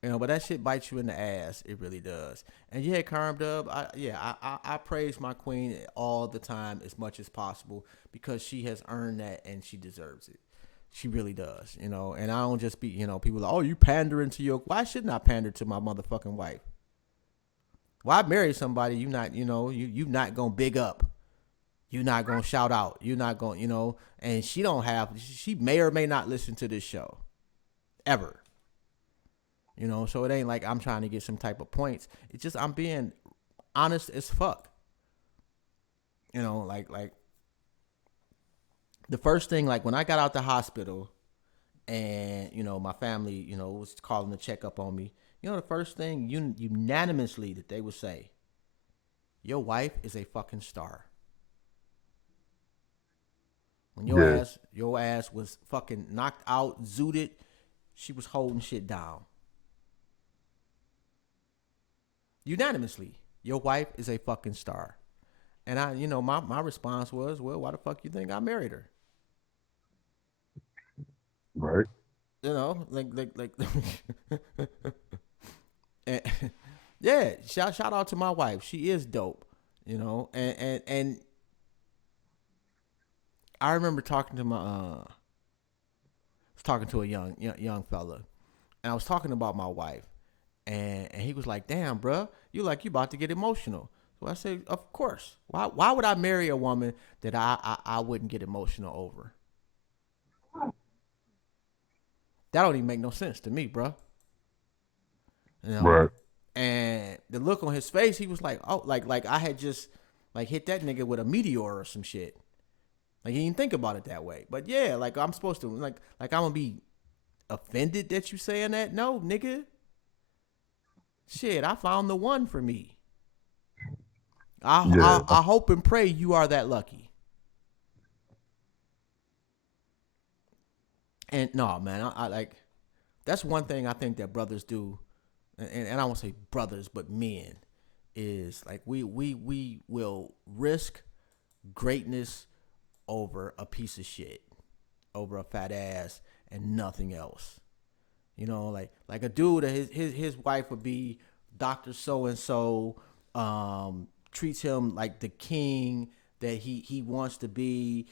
But that shit bites you in the ass. It really does. And yeah, Carm Dub, I praise my queen all the time as much as possible because she has earned that and she deserves it. She really does, And I don't just be, people are like, oh, you pandering to your, why shouldn't I pander to my motherfucking wife? Well, I married somebody you not, you not going to big up. You're not going to shout out. You're not going, and she may or may not listen to this show ever. So it ain't like I'm trying to get some type of points. It's just I'm being honest as fuck. Like the first thing, like when I got out the hospital and, my family, was calling to check up on me, the first thing unanimously that they would say, your wife is a fucking star. When your ass was fucking knocked out, zooted, she was holding shit down. Unanimously, your wife is a fucking star. And I, my response was, well, why the fuck you think I married her? Right. Like and, yeah, shout out to my wife. She is dope, and I remember talking to a young fella, and I was talking about my wife. And he was like, damn, bro, you about to get emotional. So I said, of course. Why would I marry a woman that I wouldn't get emotional over? That don't even make no sense to me, bro. Right. And the look on his face, he was like, oh, like I had just like hit that nigga with a meteor or some shit. Like he didn't think about it that way. But yeah, like I'm supposed to like I'm gonna be offended that you saying that? No, nigga. Shit, I found the one for me. I hope and pray you are that lucky. And no, man, I like that's one thing I think that brothers do, and I won't say brothers, but men, is like we will risk greatness over a piece of shit, over a fat ass and nothing else. Like a dude, his wife would be Dr. So-and-so, treats him like the king that he wants to be,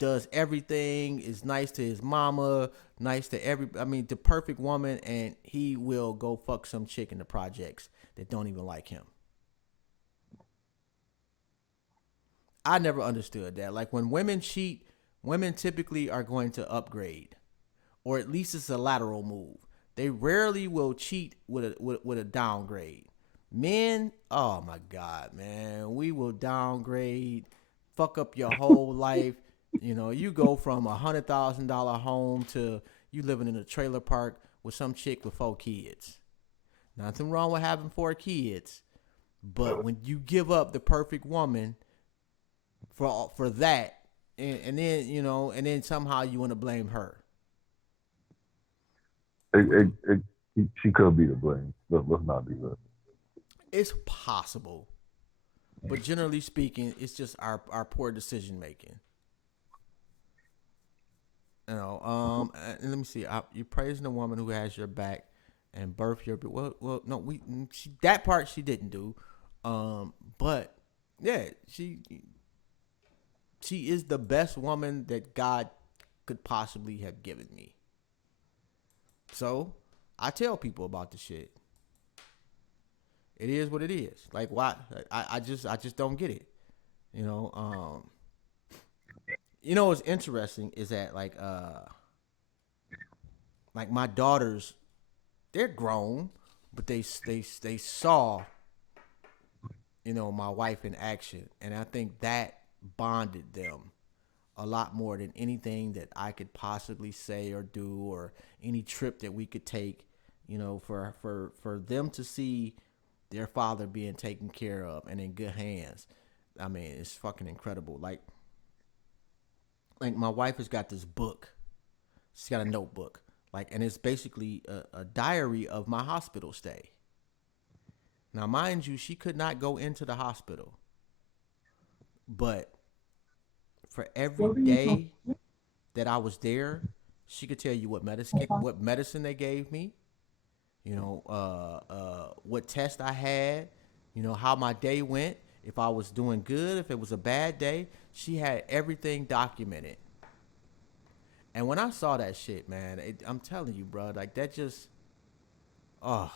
does everything, is nice to his mama, nice to the perfect woman, and he will go fuck some chick in the projects that don't even like him. I never understood that. Like when women cheat, women typically are going to upgrade, or at least it's a lateral move. They rarely will cheat with a downgrade. Men, oh my God, man, we will downgrade, fuck up your whole life. You go from $100,000 home to you living in a trailer park with some chick with 4 kids. Nothing wrong with having 4 kids, but when you give up the perfect woman for that, and then and then somehow you want to blame her. She could be to blame. Let's not do that. It's possible, but generally speaking, it's just our poor decision making. And let me see. You're praising a woman who has your back and birth your. Well, no, that part she didn't do. But yeah, she is the best woman that God could possibly have given me. So I tell people about the shit. It is what it is. Like, why? I just don't get it. What's interesting is that like my daughters, they're grown, but they saw my wife in action, and I think that bonded them a lot more than anything that I could possibly say or do, or any trip that we could take. For them to see their father being taken care of and in good hands, I mean, it's fucking incredible. Like my wife has got this book. She's got a notebook, and it's basically a diary of my hospital stay. Now, mind you, she could not go into the hospital, but for every day that I was there, she could tell you what medicine they gave me, what test I had, how my day went, if I was doing good, if it was a bad day. She had everything documented. And when I saw that shit, man, I'm telling you, bro, like that just, I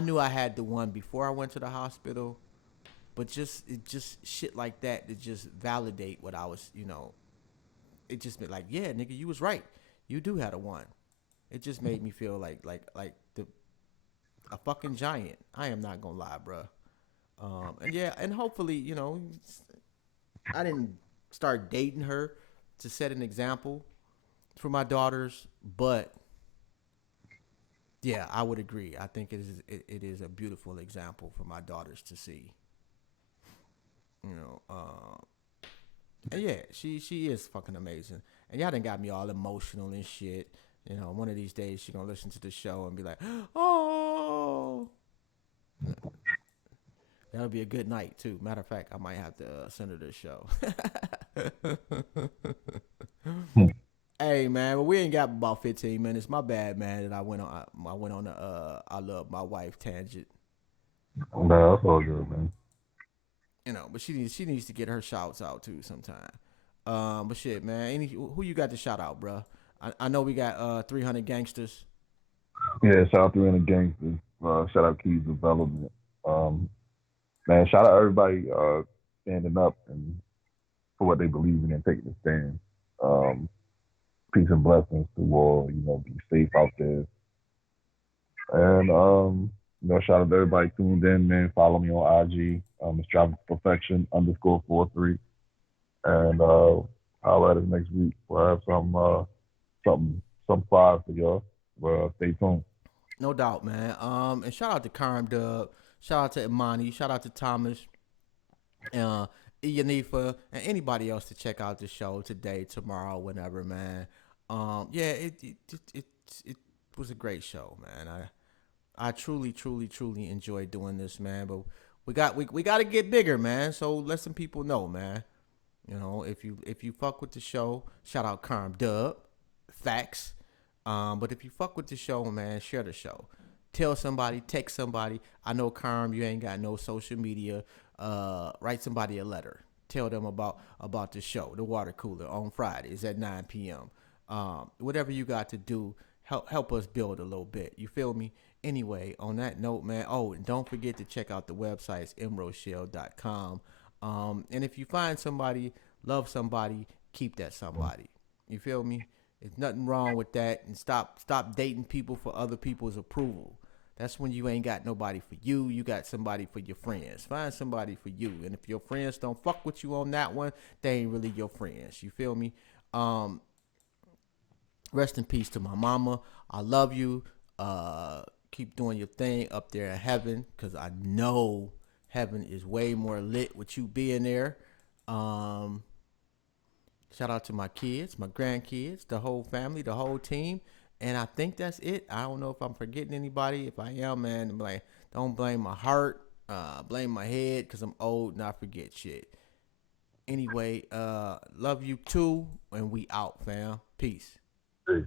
knew I had the one before I went to the hospital, but just shit like that to just validate what I was, it just been like, yeah, nigga, you was right. You do have a one. It just made me feel like a fucking giant. I am not gonna lie, bro. And hopefully, I didn't start dating her to set an example for my daughters, but yeah, I would agree. I think it is a beautiful example for my daughters to see. And yeah, she is fucking amazing. And y'all done got me all emotional and shit. One of these days she gonna listen to the show and be like, oh. That'll be a good night too. Matter of fact, I might have to send her this show. Hey man, but we ain't got about 15 minutes. My bad, man. That I went on the I love my wife tangent. No, that's all good, man. But she needs to get her shouts out too sometime. But shit, man. Who you got to shout out, bro? I know we got 300 Gangsters. Yeah, shout out 300 Gangsters. Shout out Keys Development. Man, shout out everybody standing up and for what they believe in and taking a stand. Peace and blessings to all. Be safe out there. And shout out to everybody tuned in, man. Follow me on IG. It's Driving to Perfection _43. And holler at us next week. We'll have some fire for y'all. Well, stay tuned. No doubt, man. And shout out to Carm Dub. Shout out to Imani. Shout out to Thomas, Iyanifa, and anybody else to check out the show today, tomorrow, whenever, man. Yeah, it was a great show, man. I truly enjoyed doing this, man. But we got to get bigger, man. So let some people know, man. If you fuck with the show, shout out Carm Dub, facts. But if you fuck with the show, man, share the show. Tell somebody, text somebody. I know, Carm, you ain't got no social media. Write somebody a letter. Tell them about the show, The Water Cooler, on Fridays at 9 p.m. Whatever you got to do, help us build a little bit. You feel me? Anyway, on that note, man. Oh, and don't forget to check out the website, emeraldshell.com. And if you find somebody, love somebody, keep that somebody. You feel me? There's nothing wrong with that. And stop dating people for other people's approval. That's when you ain't got nobody for you. You got somebody for your friends. Find somebody for you. And if your friends don't fuck with you on that one, they ain't really your friends. You feel me? Rest in peace to my mama. I love you. Keep doing your thing up there in heaven, because I know heaven is way more lit with you being there. Shout out to my kids, my grandkids, the whole family, the whole team. And I think that's it. I don't know if I'm forgetting anybody. If I am, man, I'm like, don't blame my heart. Blame my head, because I'm old and I forget shit. Anyway, love you too. And we out, fam. Peace. Hey.